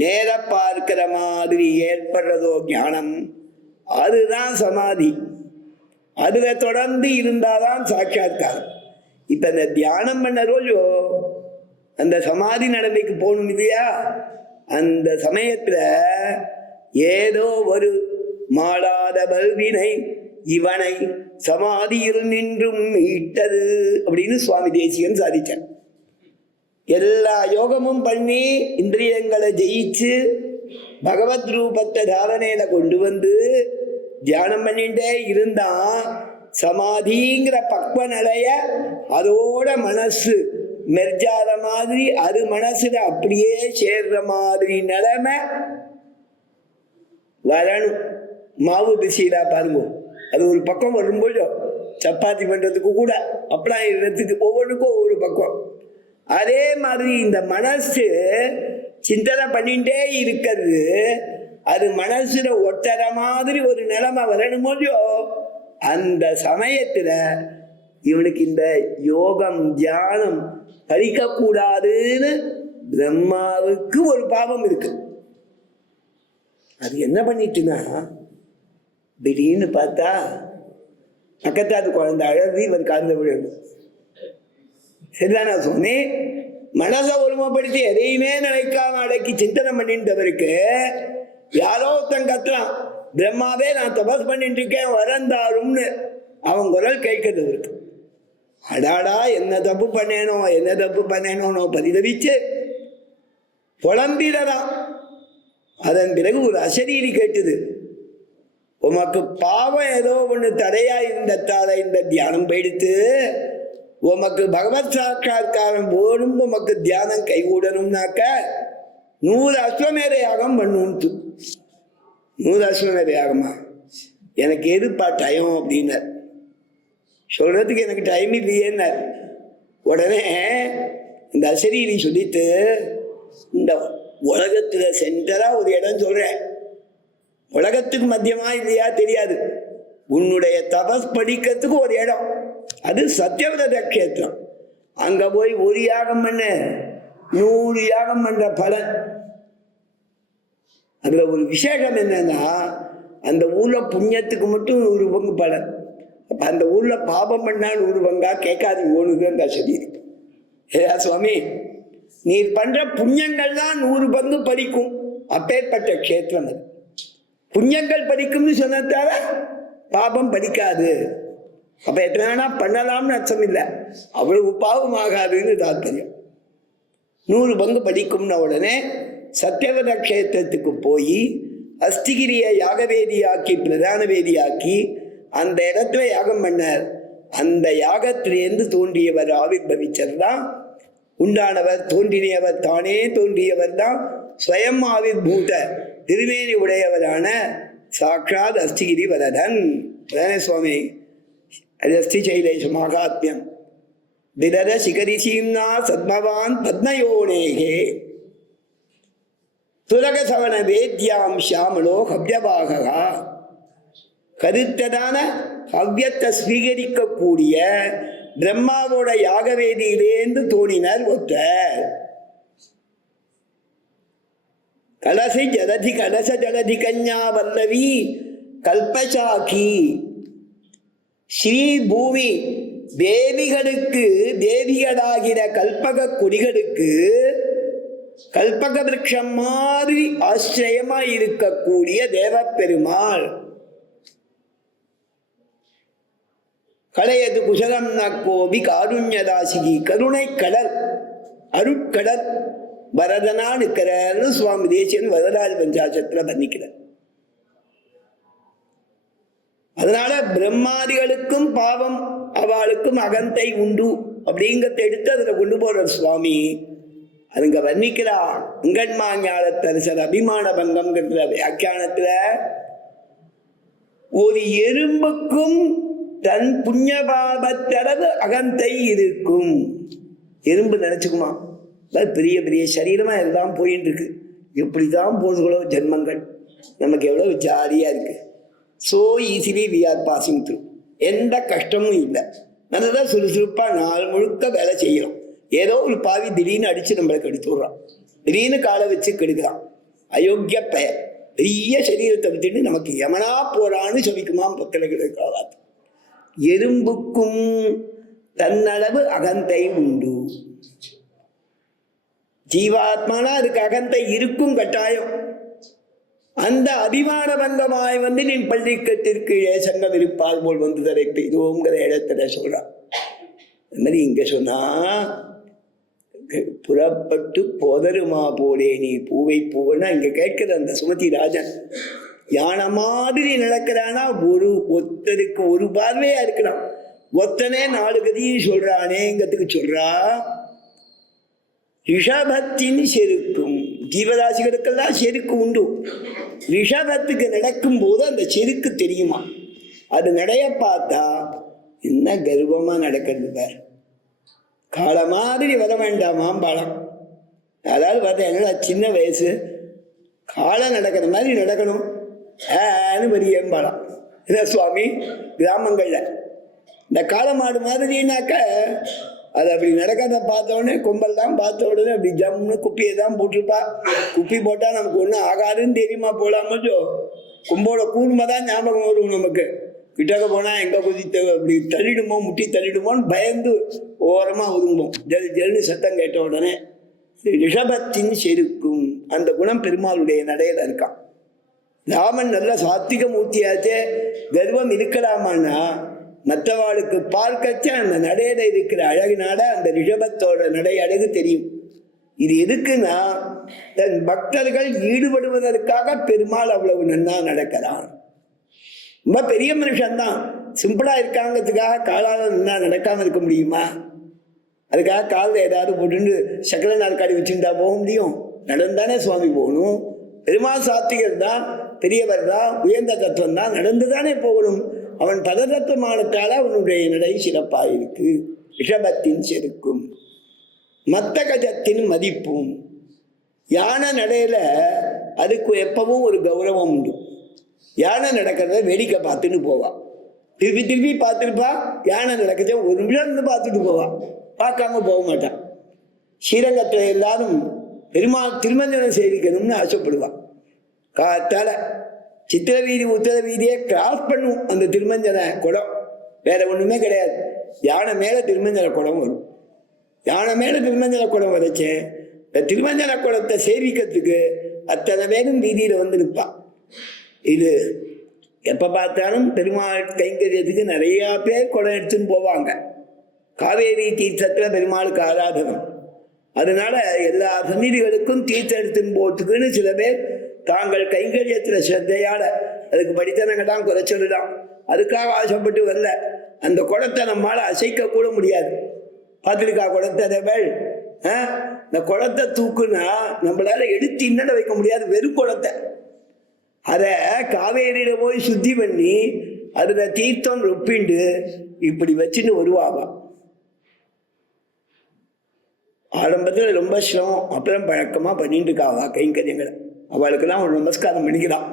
நேர பார்க்கிற மாதிரி ஏற்படுறதோ ஞானம், அதுதான் சமாதி. அதுல தொடர்ந்து இருந்தாதான் சாட்சா்காரம். இப்ப இந்த தியானம் பண்ணறோயோ அந்த சமாதி நிலைமைக்கு போகணும் இல்லையா? அந்த சமயத்துல ஏதோ ஒரு மாளாத பல்வினை இவனை சமாதியில் நின்றும் மீட்டது அப்படின்னு சுவாமி தேசிகன் சாதிச்சார். எல்லா யோகமும் பண்ணி இந்திரியங்களை ஜெயிச்சு பகவத் ரூபத்தை தாரணையில கொண்டு வந்து தியானம் பண்ணிட்டே இருந்தா சமாதிங்கிற பக்வ நிலைய அதோட மனசு மெர்ஜாத மாதிரி, அது மனசுல அப்படியே சேர்ற மாதிரி நிலைமை வரணும். மாவு பிசைடா பாருங்க, அது ஒரு பக்கம் வரும்போது சப்பாத்தி பண்றதுக்கு கூட அப்பெல்லாம் இருந்ததுக்கு ஒவ்வொன்றுக்கும் ஒவ்வொரு பக்கம். அதே மாதிரி இந்த மனசு சிந்தனை பண்ணிட்டே இருக்கிறது, அது மனசுல ஒட்டற மாதிரி ஒரு நிலைமை வரணுமோயோ, அந்த சமயத்துல இவனுக்கு இந்த யோகம் தியானம் பறிக்கக்கூடாதுன்னு பிரம்மாவுக்கு ஒரு பாவம் இருக்கு. அது என்ன பண்ணிட்டுனா, திடீர்னு பார்த்தா பக்கத்தாது குழந்தை அழகு இவர் காந்த விழுது. சரிதானா சுவாமி? மனசை ஒருமைப்படுத்தி எதையுமே நினைக்காம அடக்கி சிந்தனை பண்ணிட்டவருக்கு யாரோ ஒருத்தன் கத்துறான், பிரம்மாவே நான் தபஸ் பண்ணிட்டு இருக்கேன் வரந்தாரும்னு அவன் குரல் கேட்கிறது இருக்கு. அடாடா என்ன தப்பு பண்ணேனோ பரிதவிச்சு புலம்பிடலாம். அதன் பிறகு ஒரு அசரீரி கேட்டுது, உமக்கு பாவம் ஏதோ ஒண்ணு தடையா இருந்ததால இந்த தியானம் போயிடுத்து, உமக்கு பகவத் சாட்சா்காரம் போடும், உமக்கு தியானம் கைகூடணும்னாக்க 100 அஸ்வமேத யாகம் பண்ணுன்ட்டு. 100 அஸ்வமேத யாகமா? எனக்கு எதுப்பா டைம் அப்படின்னார். சொல்றதுக்கு எனக்கு டைம் இல்லையேன்னார். உடனே இந்த அசரீரி சொல்லிட்டு, இந்த உலகத்துல சென்டரா ஒரு இடம் சொல்றேன், உலகத்துக்கு மத்தியமா இல்லையா தெரியாது, உன்னுடைய தபஸ் படிக்கிறதுக்கு ஒரு இடம், அது சத்தியவிரத கஷேத்திரம். அங்க போய் ஒரு யாகம் பண்ண 100 யாகம் பண்ற பலன். அதுல ஒரு விசேஷம் என்னன்னா, அந்த ஊர்ல புண்ணியத்துக்கு மட்டும் 100 பங்கு பலன். அப்ப அந்த ஊர்ல பாபம் பண்ணா 100 பங்கா கேட்காது ஓணுது அந்த சரீரம். ஏதா சுவாமி, நீர் பண்ற புண்ணியங்கள் தான் 100 பங்கு பறிக்கும். அப்பேற்பட்ட கஷேத்திரம் அது. புண்ணியங்கள் பறிக்கும்னு சொன்னதால பாபம் பறிக்காது. அப்ப எத்தனை பண்ணலாம்னு அர்த்தம் இல்லை, அவ்வளவு பாவம் ஆகாதுன்னு தாத்பரியம். 100 பங்கு படிக்கும்ன உடனே சத்தியவத கஷேத்திரத்துக்கு போய் அஸ்திகிரியை யாகவேதியாக்கி பிரதான வேதியாக்கி அந்த இடத்துல யாகம் பண்ணார். அந்த யாகத்திலேருந்து தோன்றியவர் ஆவிர்பவிச்சர் தான் உண்டானவர், தோன்றியவர் தானே தோன்றியவர் தான் ஸ்வயம் ஆவிர்பூத திருமேனி உடையவரான சாட்சாத் அஸ்திகிரி வரதன். சுவாமி அது அஸ்தி சைலேஷ மகாத்மியம் விரத சிகரிசீம்னா சத்மவான் பத்மயோனேகே துலக சவண வேத்யாம் ஷாமலோ ஹவ்யபாகா. கருத்ததான ஹவ்யத்தை ஸ்வீகரிக்கக்கூடிய பிரம்மாவோட யாகவேதியிலேந்து தோணினர் ஒருத்தர். கலசை ஜலதி கலச ஜலதி கன்யா வல்லவி கல்பசாக்கி. ஸ்ரீ பூமி தேவிகளுக்கு தேவிகளாகிற கல்பக கொடிகளுக்கு கல்பக விருட்சம் மாதிரி ஆச்சரியமா இருக்கக்கூடிய தேவப்பெருமாள். கலையது குசலம் நக்கோபி காருண்யதாசிகி, கருணை கடல் அருட்கடல் வரதனா நிற்கிறார்னு சுவாமி தேசியன் வரதராஜ பஞ்சாசத்துல வர்ணிக்கிறார். அதனால பிரம்மாதிகளுக்கும் பாவம், அவளுக்கும் அகந்தை உண்டு அப்படிங்கிறத எடுத்து அதுல கொண்டு போற சுவாமி அதுங்க வர்ணிக்கிறா. அங்கன்மா ஞானத்தரசர் அபிமான பங்கம்ங்கிற வியாக்கியானத்துல ஒரு எறும்புக்கும் தன் புண்ணியபாபத்தளவு அகந்தை இருக்கும். எறும்பு நினைச்சுக்குமா, பெரிய பெரிய சரீரமா எல்லாம் போயிட்டு இருக்கு, எப்படிதான் போதுகளோ ஜென்மங்கள், நமக்கு எவ்வளவு ஜாலியா இருக்கு. So easily we are passing through, எந்த கஷ்டமும் இல்லை, நல்லா சுறுசுறுப்பா நாள் முழுக்க வேலை செய்யலாம். ஏதோ ஒரு பாவி திடீர்னு அடிச்சு நம்மளை கெடுத்து விடுறான், திடீர்னு காலை வச்சு கெடுக்கிறான், அயோக்கிய பெயர், பெரிய சரீரத்தை விட்டுட்டு நமக்கு யமனா போறான்னு சொல்லிக்குமா பக்கத்தில் கிடைக்காது. எறும்புக்கும் தன்னளவு அகந்தை உண்டு. ஜீவாத்மானா அதுக்கு அகந்தை இருக்கும் கட்டாயம். அந்த அபிமான பங்கமாய் வந்து நின் பள்ளிக்கட்டிற்கு சங்கம் இருப்பால் போல் வந்து தரை பெய்தோங்கிற இடத்துல சொல்றான். அது மாதிரி இங்க சொன்னா புறப்பட்டு போதருமா போலே நீ பூவை பூவன்னா இங்க கேட்கிற அந்த சுமதி ராஜன் யானை மாதிரி நடக்கிறானா, ஒருத்தருக்கு ஒரு பார்வையா இருக்கிறான், ஒத்தனே 4 கதியும் சொல்றானேங்கிறதுக்கு சொல்றா. ரிஷபத்தின் செருக்கும், ஜீவராசிகளுக்கெல்லாம் செருக்கு உண்டு. ரிஷபத்துக்கு நடக்கும் போது அந்த செருக்கு தெரியுமா, அது நடைய பார்த்தா என்ன கர்வமா நடக்கிறது பார், கால மாதிரி வர வேண்டாமாம் பழம். அதாவது பார்த்தா என்னடா சின்ன வயசு, காலை நடக்கிற மாதிரி நடக்கணும் பெரிய பழம். என்ன சுவாமி கிராமங்கள்ல இந்த காளை மாடு மாதிரினாக்க அது அப்படி நடக்கிறத பார்த்த உடனே கும்பல் பார்த்த உடனே அப்படி ஜம்னு குப்பியை தான் போட்டிருப்பா. குப்பி போட்டால் நமக்கு ஒன்றும் ஆகாதுன்னு தெரியுமா, போலாமோ கும்போட கூர்மை தான் ஞாபகம் வரும் நமக்கு. கிட்டக்க போனால் எங்கே குதித்து அப்படி தள்ளிடுமோ, முட்டி தள்ளிடுமோன்னு பயந்து ஓரமாக ஒதுங்குவோம். ஜல் ஜல்னு சத்தம் கேட்ட உடனே ரிஷபத்தின் செருக்கும் அந்த குணம் பெருமாளுடைய நடையில இருக்கான். ராமன் நல்ல சாத்திக மூர்த்தியாச்சே, கர்வம் இருக்கலாமான்னா மற்றவாளுக்கு பார்க்கச்ச அந்த நடையில இருக்கிற அழகுனால அந்த ரிஷபத்தோட நடை அழகு தெரியும். இது எதுக்குன்னா தன் பக்தர்கள் ஈடுபடுவதற்காக பெருமாள் அவ்வளவு நன்னா நடக்கிறான். ரொம்ப பெரிய மனுஷன்தான், சிம்பிளா இருக்காங்கிறதுக்காக காலால நன்னா நடக்காம இருக்க முடியுமா? அதுக்காக காலில் ஏதாவது போட்டு சக்கர நாற்காலி வச்சுருந்தா போக முடியும்? நடந்தானே சுவாமி போகணும். பெருமாள் சாத்திகர் தான், பெரியவர் தான், உயர்ந்த தத்துவம் தான், நடந்துதானே போகணும். அவன் பததத்துவமானத்தால அவனுடைய நடை சிறப்பாயிருக்கு. ரிஷபத்தின் செருக்கும் மத்த கஜத்தின் மதிப்பும். யானை நடையில அதுக்கு எப்பவும் ஒரு கௌரவம் உண்டு. யானை நடக்கிறத வேடிக்கை பார்த்துட்டு போவா, திருப்பி திருப்பி பார்த்துருப்பா. யானை நடக்கிறத ஒரு நிமிஷம் இருந்து பார்த்துட்டு போவா, பார்க்காம போக மாட்டான். ஸ்ரீரங்கத்தில் எல்லாரும் பெருமாள் திருமஞ்சனம் சேவிக்கணும்னு ஆசைப்படுவான். காத்தால சித்திர வீதி உத்தர வீதியை கிராஸ் பண்ணும் அந்த திருமஞ்சன குடம், வேற ஒண்ணுமே கிடையாது. யானை மேல திருமஞ்சன குடம் வரும். யானை மேல திருமஞ்சன குடம் வரைச்சேன். இந்த திருமஞ்சன குடத்தை சேவிக்கிறதுக்கு அத்தனை பேரும் வீதியில வந்து நிற்பான். இது எப்ப பார்த்தாலும் பெருமாள் கைங்கரியத்துக்கு நிறைய பேர் குடம் எடுத்துன்னு போவாங்க. காவேரி தீர்த்தத்துல பெருமாளுக்கு ஆராதனம், அதனால எல்லா சந்நிதிகளுக்கும் தீர்த்தம் எடுத்துன்னு போறதுக்குன்னு சில பேர் தாங்கள் கைங்கரியத்துல ஸ்ரத்தையால அதுக்கு படித்தனங்க தான் குறைச்சொல்லுதான், அதுக்காக ஆசைப்பட்டு வரல. அந்த குடத்தை நம்மளால அசைக்க கூட முடியாது. பார்த்துருக்கா குடத்தை அதேபேள்? இந்த குடத்தை தூக்குனா நம்மளால எடுத்து இன்னட வைக்க முடியாது, வெறும் குடத்தை. அதை காவேரியில போய் சுத்தி பண்ணி அதுல தீர்த்தம் ரொப்பிண்டு இப்படி வச்சுன்னு வருவாங்க. ஆரம்பத்தில் ரொம்ப சிரமம், அப்புறம் பழக்கமா பண்ணிட்டு இருக்காவா கைங்கரியங்களை. அவளுக்கெல்லாம் ஒரு நமஸ்காரம் பண்ணிக்கிறான்.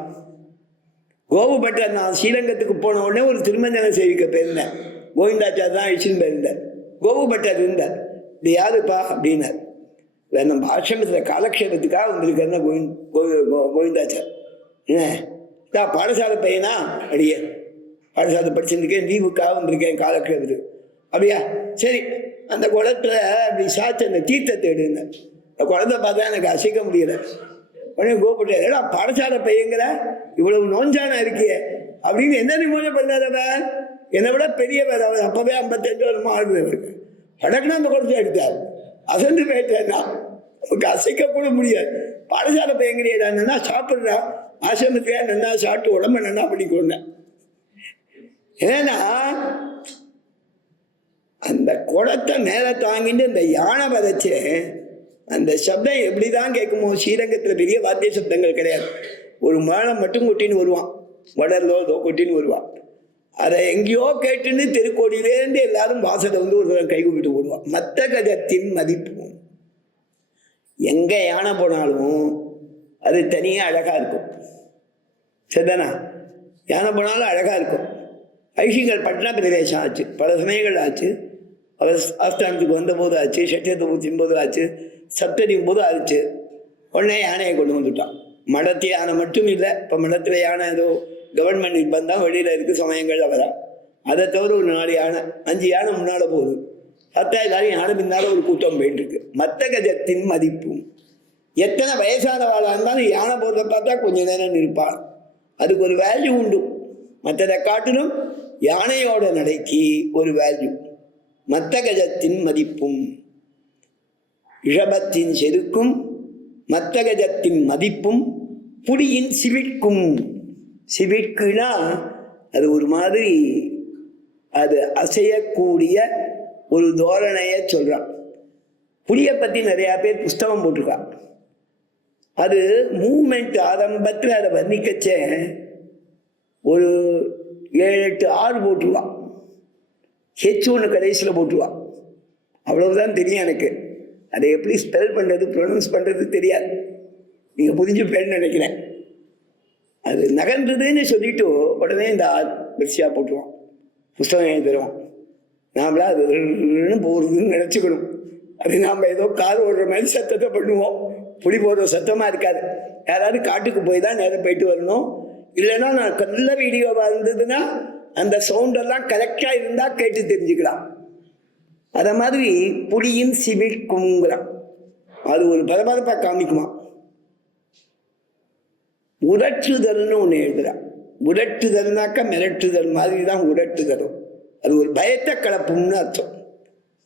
கோபுபட்டர் நான் ஸ்ரீரங்கத்துக்கு போன உடனே ஒரு திருமஞ்சனம் சேவிக்க போயிருந்தேன். கோவிந்தாச்சார் தான் அழிச்சுன்னு போயிருந்தேன். கோபுபட்டர் இருந்தார். இது யாருப்பா அப்படின்னார். நம்ம ஆசிரமத்தில் காலக்ஷேபத்துக்காக வந்திருக்கேன்னா கோவிந்தாச்சார். நான் பாடசாலை பையனா? அப்படியே பாடசாலை படிச்சிருக்கேன், லீவுக்காக வந்திருக்கேன் காலக்ஷேபத்துக்கு. அப்படியா, சரி. அந்த குளத்துல அப்படி சாத்து அந்த தீர்த்தத்தை எடுங்க. அந்த குளத்தை பார்த்தா எனக்கு அசைக்க முடியல. உடனே கோபுட்டார், ஏடா பாடசாலை பையங்கிற, இவ்வளவு நோஞ்சானா இருக்கிய அப்படின்னு என்ன நிமோசம் பண்ணாதவன், என்னை விட பெரியவர். அவர் அப்பவே 55 வருஷமா ஆகுது. படக்குனா அந்த குளத்தை எடுத்தார். அசந்து போயிட்டேன்னா நமக்கு அசைக்க கூட முடியாது. பாடசாலை பையங்கிறியா, நல்லா சாப்பிட்றா, ஆசிரமத்தையா நல்லா சாப்பிட்டு உடம்ப நல்லா பண்ணிக்கொண்டேன். ஏன்னா அந்த குடத்தை மேலே தாங்கிட்டு இந்த யானை வதச்சு அந்த சப்தம் எப்படிதான் கேட்குமோ. ஸ்ரீரங்கத்தில் பெரிய வாத்திய சப்தங்கள் கிடையாது. ஒரு மேளம் மட்டும் கொட்டின்னு வருவான், வடலோ கொட்டின்னு வருவான். அதை எங்கேயோ கேட்டுன்னு தெருக்கோடியிலேருந்து எல்லாரும் வாசலை வந்து ஒரு கை கூப்பிட்டு போடுவான். மத்த கஜத்தின் மதிப்பு எங்க யானை போனாலும் அது தனியாக அழகா இருக்கும். சரிதானா? யானை போனாலும் அழகா இருக்கும். ஐஷிகள் பட்னா பிரதேசம் ஆச்சு, பல சமயங்கள் ஆச்சு. அவர் ஆஸ்தானத்துக்கு வந்த போது ஆச்சு, சட்சத்தை ஊற்றியும் போது ஆச்சு, சப்தடியும் போது ஆச்சு. உடனே யானையை கொண்டு வந்துட்டான். மடத்து யானை மட்டும் இல்லை, இப்போ மடத்தில் யானை ஏதோ கவர்மெண்ட் நிர்பந்தம் வெளியில் இருக்குது சமயங்கள் அவரா. அதை தவிர ஒரு 4 யானை 5 யானை முன்னால் போகுது. பார்த்தா எல்லாரும் யானை பின்னால் ஒரு கூட்டம் போயிட்டு இருக்கு. மத்த கஜத்தின் மதிப்பும் எத்தனை வயசானவாளாக இருந்தாலும் யானை போகிறத பார்த்தா கொஞ்ச நேரம் நிற்பாள். அதுக்கு ஒரு வேல்யூ உண்டு. மற்றதை காட்டிலும் யானையோட நடைக்கு ஒரு வேல்யூ. மத்த கஜத்தின் மதிப்பும் ரிஷபத்தின் செருக்கும் மத்த கஜத்தின் மதிப்பும் புலியின் சிவிட்கும். சிவிட்குனா அது ஒரு மாதிரி அது அசையக்கூடிய ஒரு தோரணையை சொல்றான். புலியை பற்றி நிறையா பேர் புஸ்தகம் போட்டிருக்கான். அது மூமெண்ட் ஆரம்பத்தில் அதை வர்ணிக்கச்சே ஒரு 7-8 ஆறு போட்டுருவான். H1 கடைசியில் போட்டுருவான். அவ்வளவுதான் தெரியும் எனக்கு. அதை எப்படி ஸ்பெல் பண்ணுறது ப்ரொனவுன்ஸ் பண்ணுறது தெரியாது. நீங்கள் புரிஞ்சுப்பேன்னு நினைக்கிறேன். அது நகர்ந்ததுன்னு சொல்லிட்டு உடனே இந்த வரிசையாக போட்டுருவான். புஸ்தகம் எழுதுருவான். நாமளா அது போகிறதுன்னு நினச்சிக்கணும். அது நாம் ஏதோ கார் ஓடுற மாதிரி சத்தத்தை பண்ணுவோம். புலி போடுற சத்தமாக இருக்காது. யாராவது காட்டுக்கு போய் தான் நேரம் போயிட்டு வரணும். இல்லைன்னா நான் நல்ல வீடியோவாக இருந்ததுன்னா அந்த சவுண்டெல்லாம் கரெக்டாக இருந்தால் கேட்டு தெரிஞ்சுக்கலாம். அதை மாதிரி புலியின் சிவிட்குங்கிறான். அது ஒரு பரபரப்பாக காமிக்குமா. உரட்டுதல்னு ஒன்று எழுதுறான். உரட்டுதல்னாக்கா மிரட்டுதல் மாதிரி தான் உரட்டுதலும். அது ஒரு பயத்தை கலப்பும்னு அர்த்தம்.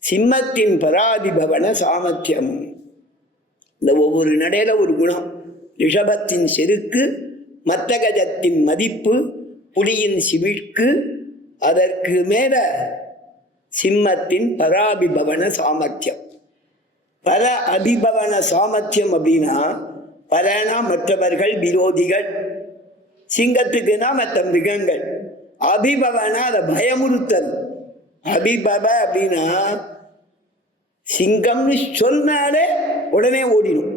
சிம்மத்தின் பராதிபவன சாமர்த்தியம். இந்த ஒவ்வொரு நடையில ஒரு குணம். ரிஷபத்தின் செருக்கு, மத்த கஜத்தின் மதிப்பு, புலியின் சிவிட்கு, அதற்கு மேல சிம்மத்தின் பராபிபவன சாமர்த்தியம். பர அபிபவன சாமர்த்தியம் அப்படின்னா பரனா மற்றவர்கள் விரோதிகள், சிங்கத்துக்குனா மற்ற மிருகங்கள். அபிபவனா அதை பயமுறுத்தல். அபிபவ அப்படின்னா சிங்கம்னு சொன்னாலே உடனே ஓடிடும்.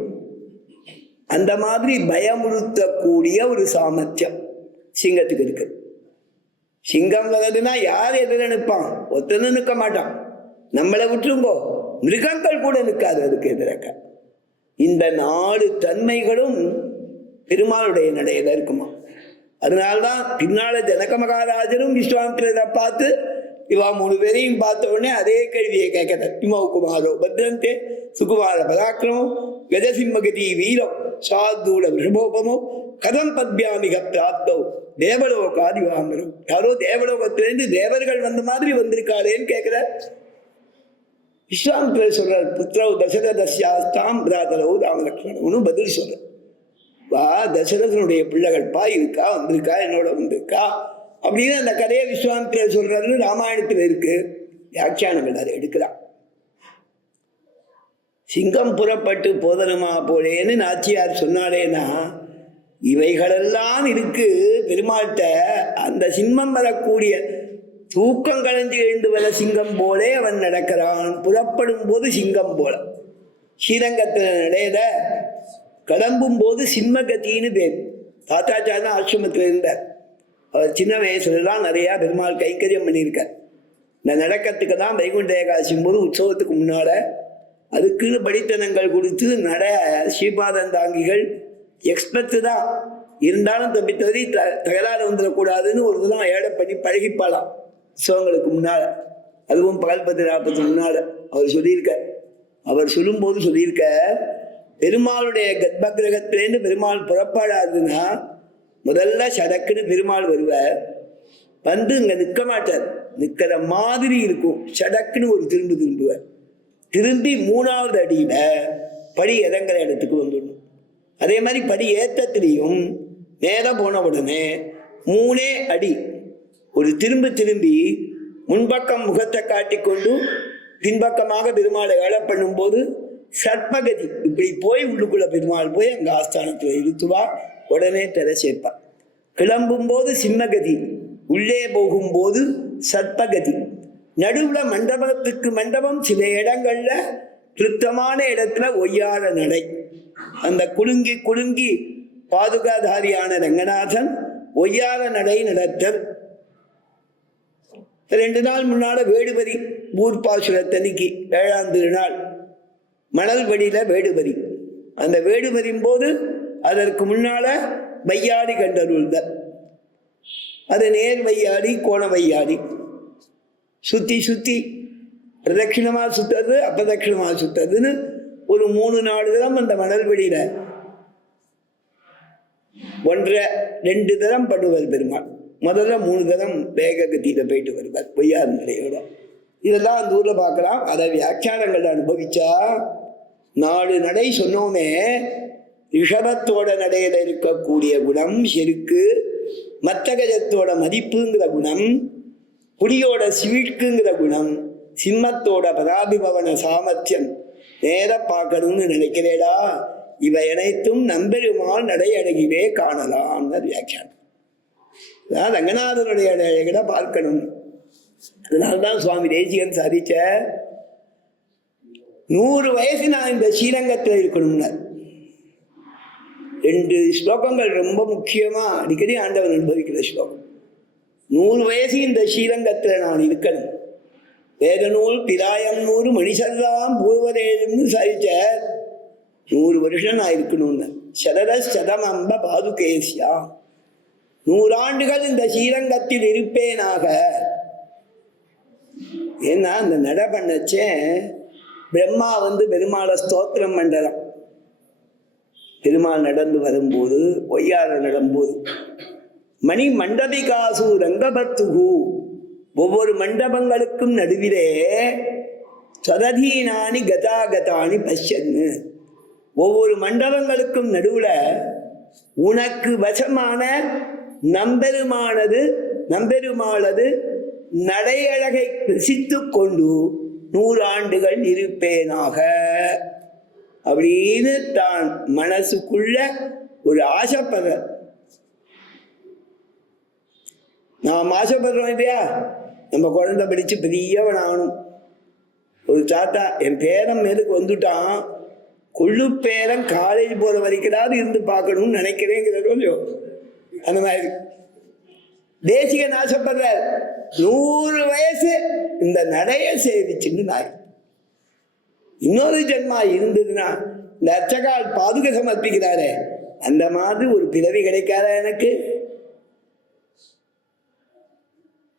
அந்த மாதிரி பயமுறுத்தக்கூடிய ஒரு சாமர்த்தியம் சிங்கத்துக்கு இருக்கு. சிங்கம் வருதுன்னா யார் எதிர நிற்பான்? ஒருத்தனும் நிற்க மாட்டான். நம்மளை விட்டுருங்கோ, மிருகங்கள் கூட நிற்காது அதுக்கு எதிராக. இந்த 4 தன்மைகளும் பெருமாளுடைய நடையில இருக்குமா. அதனால்தான் பின்னால ஜனக மகாராஜரும் விஸ்வாமித்திரரை பார்த்து இவா 3 பேரையும் பார்த்த உடனே அதே கேள்வியை கேட்கற. இமௌ குமாரோ பத்ரந்தே சுகுமார பராக்கிரமோ கஜசிம்மகதி வீரம் சாத்தூட விஷபோபமோ கதம் பத்யாமிக பிராப்தோ தேவலோகாதிவாமரோ. யாரோ தேவலோகத்திலேருந்து தேவர்கள் வந்த மாதிரி வந்திருக்காளேன்னு கேட்கிற. விஸ்வாமித்திரர் சொல்றார், புத்திரவு தசரதஸ்யாஸ்தாம் பிராதரவு ராமலக்ஷ்மணம்னு பதில் சொல்ற. வா தசரதனுடைய பிள்ளைகள் பா இருக்கா, வந்திருக்கா, என்னோட வந்திருக்கா அப்படின்னு அந்த கதையை விஸ்வாமித்திரர் சொல்றாருன்னு ராமாயணத்தில் இருக்கு. வியாக்கியானங்கள் அதை எடுக்கிறான். சிங்கம் புறப்பட்டு போதனுமா போலேன்னு நாச்சியார் சொன்னாலேனா இவைகளெல்லாம் இருக்கு பெருமாள்கிட்ட. அந்த சிம்மம் வரக்கூடிய தூக்கம் கலைஞ்சு எழுந்து வர சிங்கம் போலே அவன் நடக்கிறான். புறப்படும் போது சிங்கம் போல. ஸ்ரீரங்கத்தில் நடையில கிளம்பும் போது சிம்மகத்தின்னு பேர். தாத்தாச்சாரன் ஆசிரமத்தில் இருந்தார். அவர் சின்ன வயசுலலாம் நிறையா பெருமாள் கைங்கரியம் பண்ணியிருக்கார். இந்த நடக்கிறதுக்கு தான் வைகுண்ட ஏகாதசியும் போது உற்சவத்துக்கு முன்னால அதுக்குன்னு படித்தனங்கள் கொடுத்து நட ஸ்ரீபாதன் தாங்கிகள் எக்ஸ்பெக்ட் தான் இருந்தாலும் தப்பி தவறி தகராறு வந்துடக்கூடாதுன்னு ஒரு தான் ஏழை பண்ணி பழகிப்பாளாம் உற்சவங்களுக்கு முன்னால. அதுவும் பகல் 10-40 முன்னால அவர் சொல்லியிருக்க. அவர் சொல்லும்போது சொல்லியிருக்க, பெருமாளுடைய கர்ப்பகிரகத்திலேருந்து பெருமாள் புறப்பாடாதுன்னா முதல்ல சடக்குன்னு பெருமாள் வருவார். வந்து இங்க நிற்க மாட்டார். நிற்கிற மாதிரி இருக்கும். சடக்குன்னு ஒரு திரும்புவார். திரும்பி 3வது அடியில படி இறங்குற இடத்துக்கு வந்துடணும். அதே மாதிரி படி ஏற்றத்திலையும் நேரம் போன உடனே 3 அடி ஒரு திரும்பி முன்பக்கம் முகத்தை காட்டிக்கொண்டு பின்பக்கமாக பெருமாளை ஏழை பண்ணும்போது சர்ப்பகதி இப்படி போய் உள்ளுக்குள்ள பெருமாள் போய் அங்க ஆஸ்தானத்துல இருத்துவா, உடனே தலை சேர்ப்பா. கிளம்பும் போது சிம்மகதி, உள்ளே போகும்போது சர்ப்பகதி. நடுவுல மண்டபத்துக்கு மண்டபம், சில இடங்கள்ல கிருத்தமான இடத்துல ஒய்யார நடை. அந்த குலுங்கி குலுங்கி பாதுகாதாரியான ரங்கநாதன் ஒய்யார நடை நடத்தல். 2 நாள் முன்னால வேடுபரி ஊர்பாசுரத்தன்னைக்கு 7ஆம் திருநாள் மணல் வடியில வேடுபரி. அந்த வேடுபரின் போது அதற்கு முன்னால வையாடி கண்டருள்தல். அது நேர் வையாடி கோண வையாடி சுத்தி பிரதட்சிணமா சுத்துறது அப்பிரதட்சிணமா சுத்துறதுன்னு ஒரு 3-4 தரம் அந்த மணல் வெளியில 1-2 தரம் பண்ணுவார் பெருமாள். முதல்ல 3 தரம் வேக கத்தியில போயிட்டு வருவார் பொய்யார் நிலையோட. இதெல்லாம் அந்த ஊர்ல பார்க்கலாம். அதை வியாக்கியானங்கள் அனுபவிச்சா 4 நடை சொன்னோமே, ரிஷபத்தோட நடையில இருக்கக்கூடிய குணம் செருக்கு, மத்தகஜத்தோட மதிப்புங்கிற குணம், புலியோட சிவிட்குங்கிற குணம், சிம்மத்தோட பராபிபவன சாமர்த்தியம் நேர பார்க்கணும்னு நினைக்கிறேடா. இவை அனைத்தும் நம்பெருமாள் நடையழகிவே காணலாம் வியாக்கியானம். அதான் ரங்கநாதனுடைய நடைகளை பார்க்கணும். அதனால்தான் சுவாமி தேசிகன் சாதிச்ச 100 வயசு நான் இந்த ஸ்ரீரங்கத்தில் இருக்கணும்னா 2 ஸ்லோகங்கள் ரொம்ப முக்கியமா அடிக்கடி ஆண்டவன் அனுபவிக்கிற ஸ்லோகம். 100 வயசு இந்த ஸ்ரீரங்கத்தில் நான் இருக்கணும். வேதநூல் பிராயம் 100 மணிசல்லாம் பூர்வதேன்னு சாதிச்ச 100 வருஷம் நான் இருக்கணும்னு. சதமம்ப பாதுகேசியா, 100 ஆண்டுகள் இந்த ஸ்ரீரங்கத்தில் இருப்பேனாக. ஏன்னா அந்த நட பண்ணச்சே பிரம்மா பெருமாளை ஸ்தோத்திரம் பண்றான். பெருமாள் நடந்து வரும்போது ஒய்யார நடம்போது மணி மண்டபிகாசு ரங்கபத்துகு, ஒவ்வொரு மண்டபங்களுக்கும் நடுவிலே சததீனானி கதாகதானி பஷ்யன்னு, ஒவ்வொரு மண்டபங்களுக்கும் நடுவுல உனக்கு வசமான நம்பெருமாளது நடையழகை ரசித்து கொண்டு 100 ஆண்டுகள் இருப்பேனாக அப்படின்னு தான் மனசுக்குள்ள ஒரு ஆசைப்படுற. நாம் ஆசைப்படுறோம் இல்லையா, நம்ம குழந்தை படிச்சு பெரியவன் ஆகணும். ஒரு தாத்தா என் பேரன் மேலுக்கு வந்துட்டான், கொள்ளு பேரன் காலேஜ் போற வரைக்கும் இருந்து பார்க்கணும்னு நினைக்கிறேங்கிறதோ அந்த மாதிரி தேசிகன் ஆசைப்படுற 100 வயசு இந்த நடைய சேவிச்சுன்னு நான் இன்னொரு ஜென்மா இருந்ததுன்னா இந்த அர்ச்சகால் பாதுகை சமர்ப்பிக்கிறாரே அந்த மாதிரி ஒரு பிறவி கிடைக்காதா எனக்கு?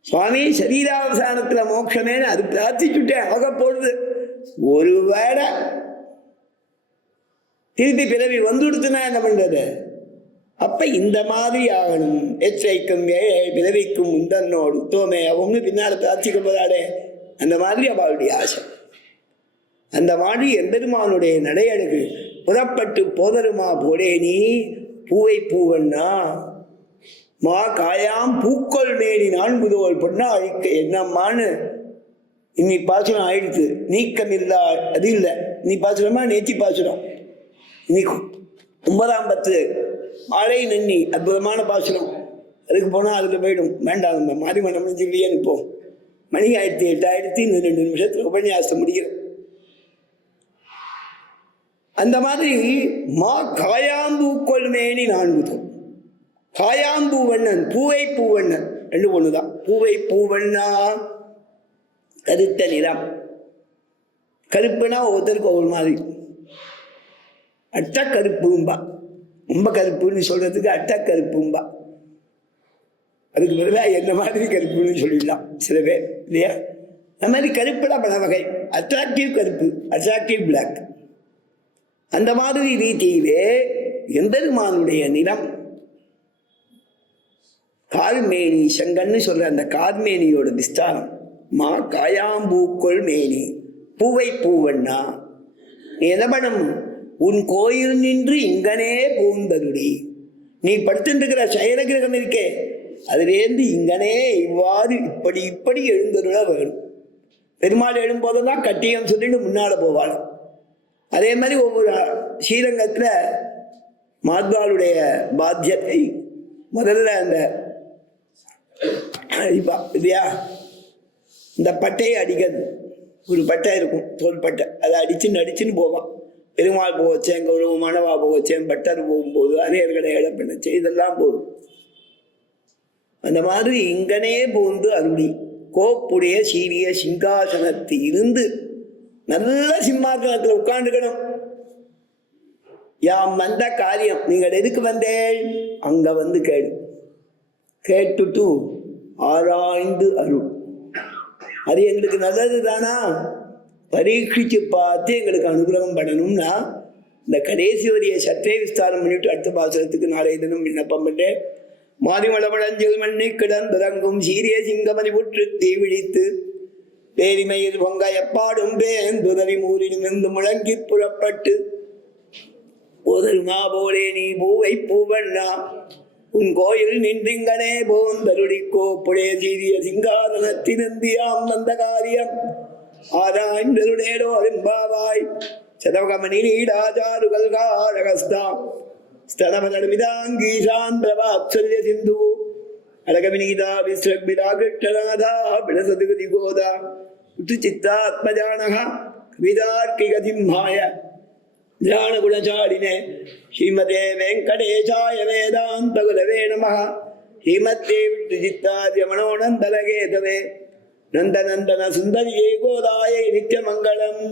சுவாமி சரீராவசானத்துல மோட்சமேன்னு அது பிரார்த்திச்சுட்டேன், ஆக போடுது. ஒருவேளை திருப்பி பிறவி வந்துடுத்துனா என்ன பண்றது? அப்ப இந்த மாதிரி ஆகணும். எச்சைக்கும் பிறவிக்கும் முந்தன்னோடு தோமே அவங்க பின்னால பிரார்த்திக்க போதாடே, அந்த மாதிரி அவளுடைய ஆசை. அந்த மாதிரி எம்பெருமானுடைய நடையழகு புறப்பட்டு போதருமா போடேனி பூவை பூவண்ணா மா காயாம் பூக்கொள் மேனி 4 தோல் பொண்ணா அழிக்க என்னம்மான்னு இன்னி பாசுரம் ஆயிடுச்சு. நீக்கம் இல்லா அது இல்லை, நீ பாசுரமா நேச்சி பாசுரம். இன்னைக்கு 9ஆம் பத்து ஆழை நன்னி அற்புதமான பாசுரம். அதுக்கு போனால் அதில் போயிடும். வேண்டாம், நம்ம மாரிமணம் சொல்லியே நிற்போம். மணி 8 இன்னும் 2 நிமிஷத்துல உபன்யாசம் முடிக்கிறோம். அந்த மாதிரி மா காயாம்பூக்கொள் மேனி 4 தோல், காயாம்பூ வண்ணன் பூவை பூவண்ணன் 2 ஒண்ணுதான். பூவை பூவண்ணா கருத்த நிறம், கருப்புனா ஒவ்வொருத்தருக்கு ஒவ்வொரு மாதிரி. அட்டக்கருப்பும்பா, ரொம்ப கருப்புன்னு சொல்றதுக்கு அட்டக்கருப்பும்பா. அதுக்கு பதிலாக என்ன மாதிரி கருப்புன்னு சொல்லிடலாம் சில பேர் இல்லையா? அந்த மாதிரி கருப்புல பல வகை. அட்ராக்டிவ் கருப்பு, அட்ராக்டிவ் பிளாக். அந்த மாதிரி ரீதியிலே எம்பெருமானுடைய நிறம் கார்மேனி சங்கன்னு சொல்ற அந்த கார்மேனியோட விஸ்தாரம். மா காயாம்பூக்கொள் மேனி பூவை பூவண்ணா நீ என்ன பண்ணும்? உன் கோயில் நின்று இங்கனே பூந்தருடி. நீ படுத்துட்டு இருக்கிற சயனகிரகம் இருக்கே, அதிலேருந்து இங்கனே இவ்வாறு இப்படி இப்படி எழுந்தருள வேணும். பெருமாள் எழும்போதுதான் கட்டியம் சொல்லிட்டு முன்னால போவாள். அதே மாதிரி ஒவ்வொரு ஸ்ரீரங்கத்துல மாத்வாளுடைய பாத்தியத்தை முதல்ல அந்த இல்லையா, இந்த பட்டையை அடிக்கிறது. ஒரு பட்டை இருக்கும், தோல் பட்டை, அதை அடிச்சுன்னு போவான். பெருமாள் போக வச்சேன், கௌரவ மணவா போக வச்சேன், பட்டர் போகும்போது அரையர்களை இழப்பினச்சேன், இதெல்லாம் போகும். அந்த மாதிரி இங்கனே போந்து அருளி கோப்புடைய சீரிய சிங்காசனத்தில் இருந்து நல்ல சிம்மாசனத்தில் உட்காந்துக்கணும். யாம் வந்த காரியம் நீங்கள் எதுக்கு வந்தேன், அங்க வந்து கேட்டுட்டு ஆராய்ந்து அருள். அது எங்களுக்கு நல்லது தானா, பரீட்சிச்சு பார்த்து எங்களுக்கு அனுகிரகம் பண்ணணும்னா இந்த கடைசி வரியை சற்றே விஸ்தாரம் பண்ணிட்டு அடுத்த பாசனத்துக்கு நாளைய தினம் விண்ணப்பம் பண்ணேன். மாதிமளவளஞ்சில் மண்ணி கிடந்திறங்கும் சீரிய சிங்கமதி புற்று தீ விழித்து பேரிமையில் பொங்க எப்பாடும் பேந்துதவி மூரிலும் இருந்து முழங்கி புறப்பட்டு போதருமா போலே நீ பூவை பூவண்ணா உன் கோயில் நின்றிங்கனே போந்தருடி கோப்புடைய சீரிய சிங்காதனத்தினந்தியாம் வந்த காரியம் ஆராய்ந்தருடேடோ அரும்பாவாய் சதவகமணி நீடாச்சாருகள் காரகஸ்தாம் ஸ்தனமதமிதாங்கீஷான் பிரபாத்சல்ய சிந்து அழகவினீதா விஸ்ரக்பிராகிருஷ்ணநாதா விடசதுகதி கோதா உத்து சித்தாத்மஜானக கவிதார்க்கிகதிம்ஹாய ஞானகுணசாலினே ஸ்ரீமதே வெங்கடேசாய வேதாந்த குரவே நமः. ஸ்ரீமத்தே விட்டு சித்தார்ய மனோநந்தலகேதவே நந்தநந்தன சுந்தரியே கோதாயை நித்யமங்கலம்.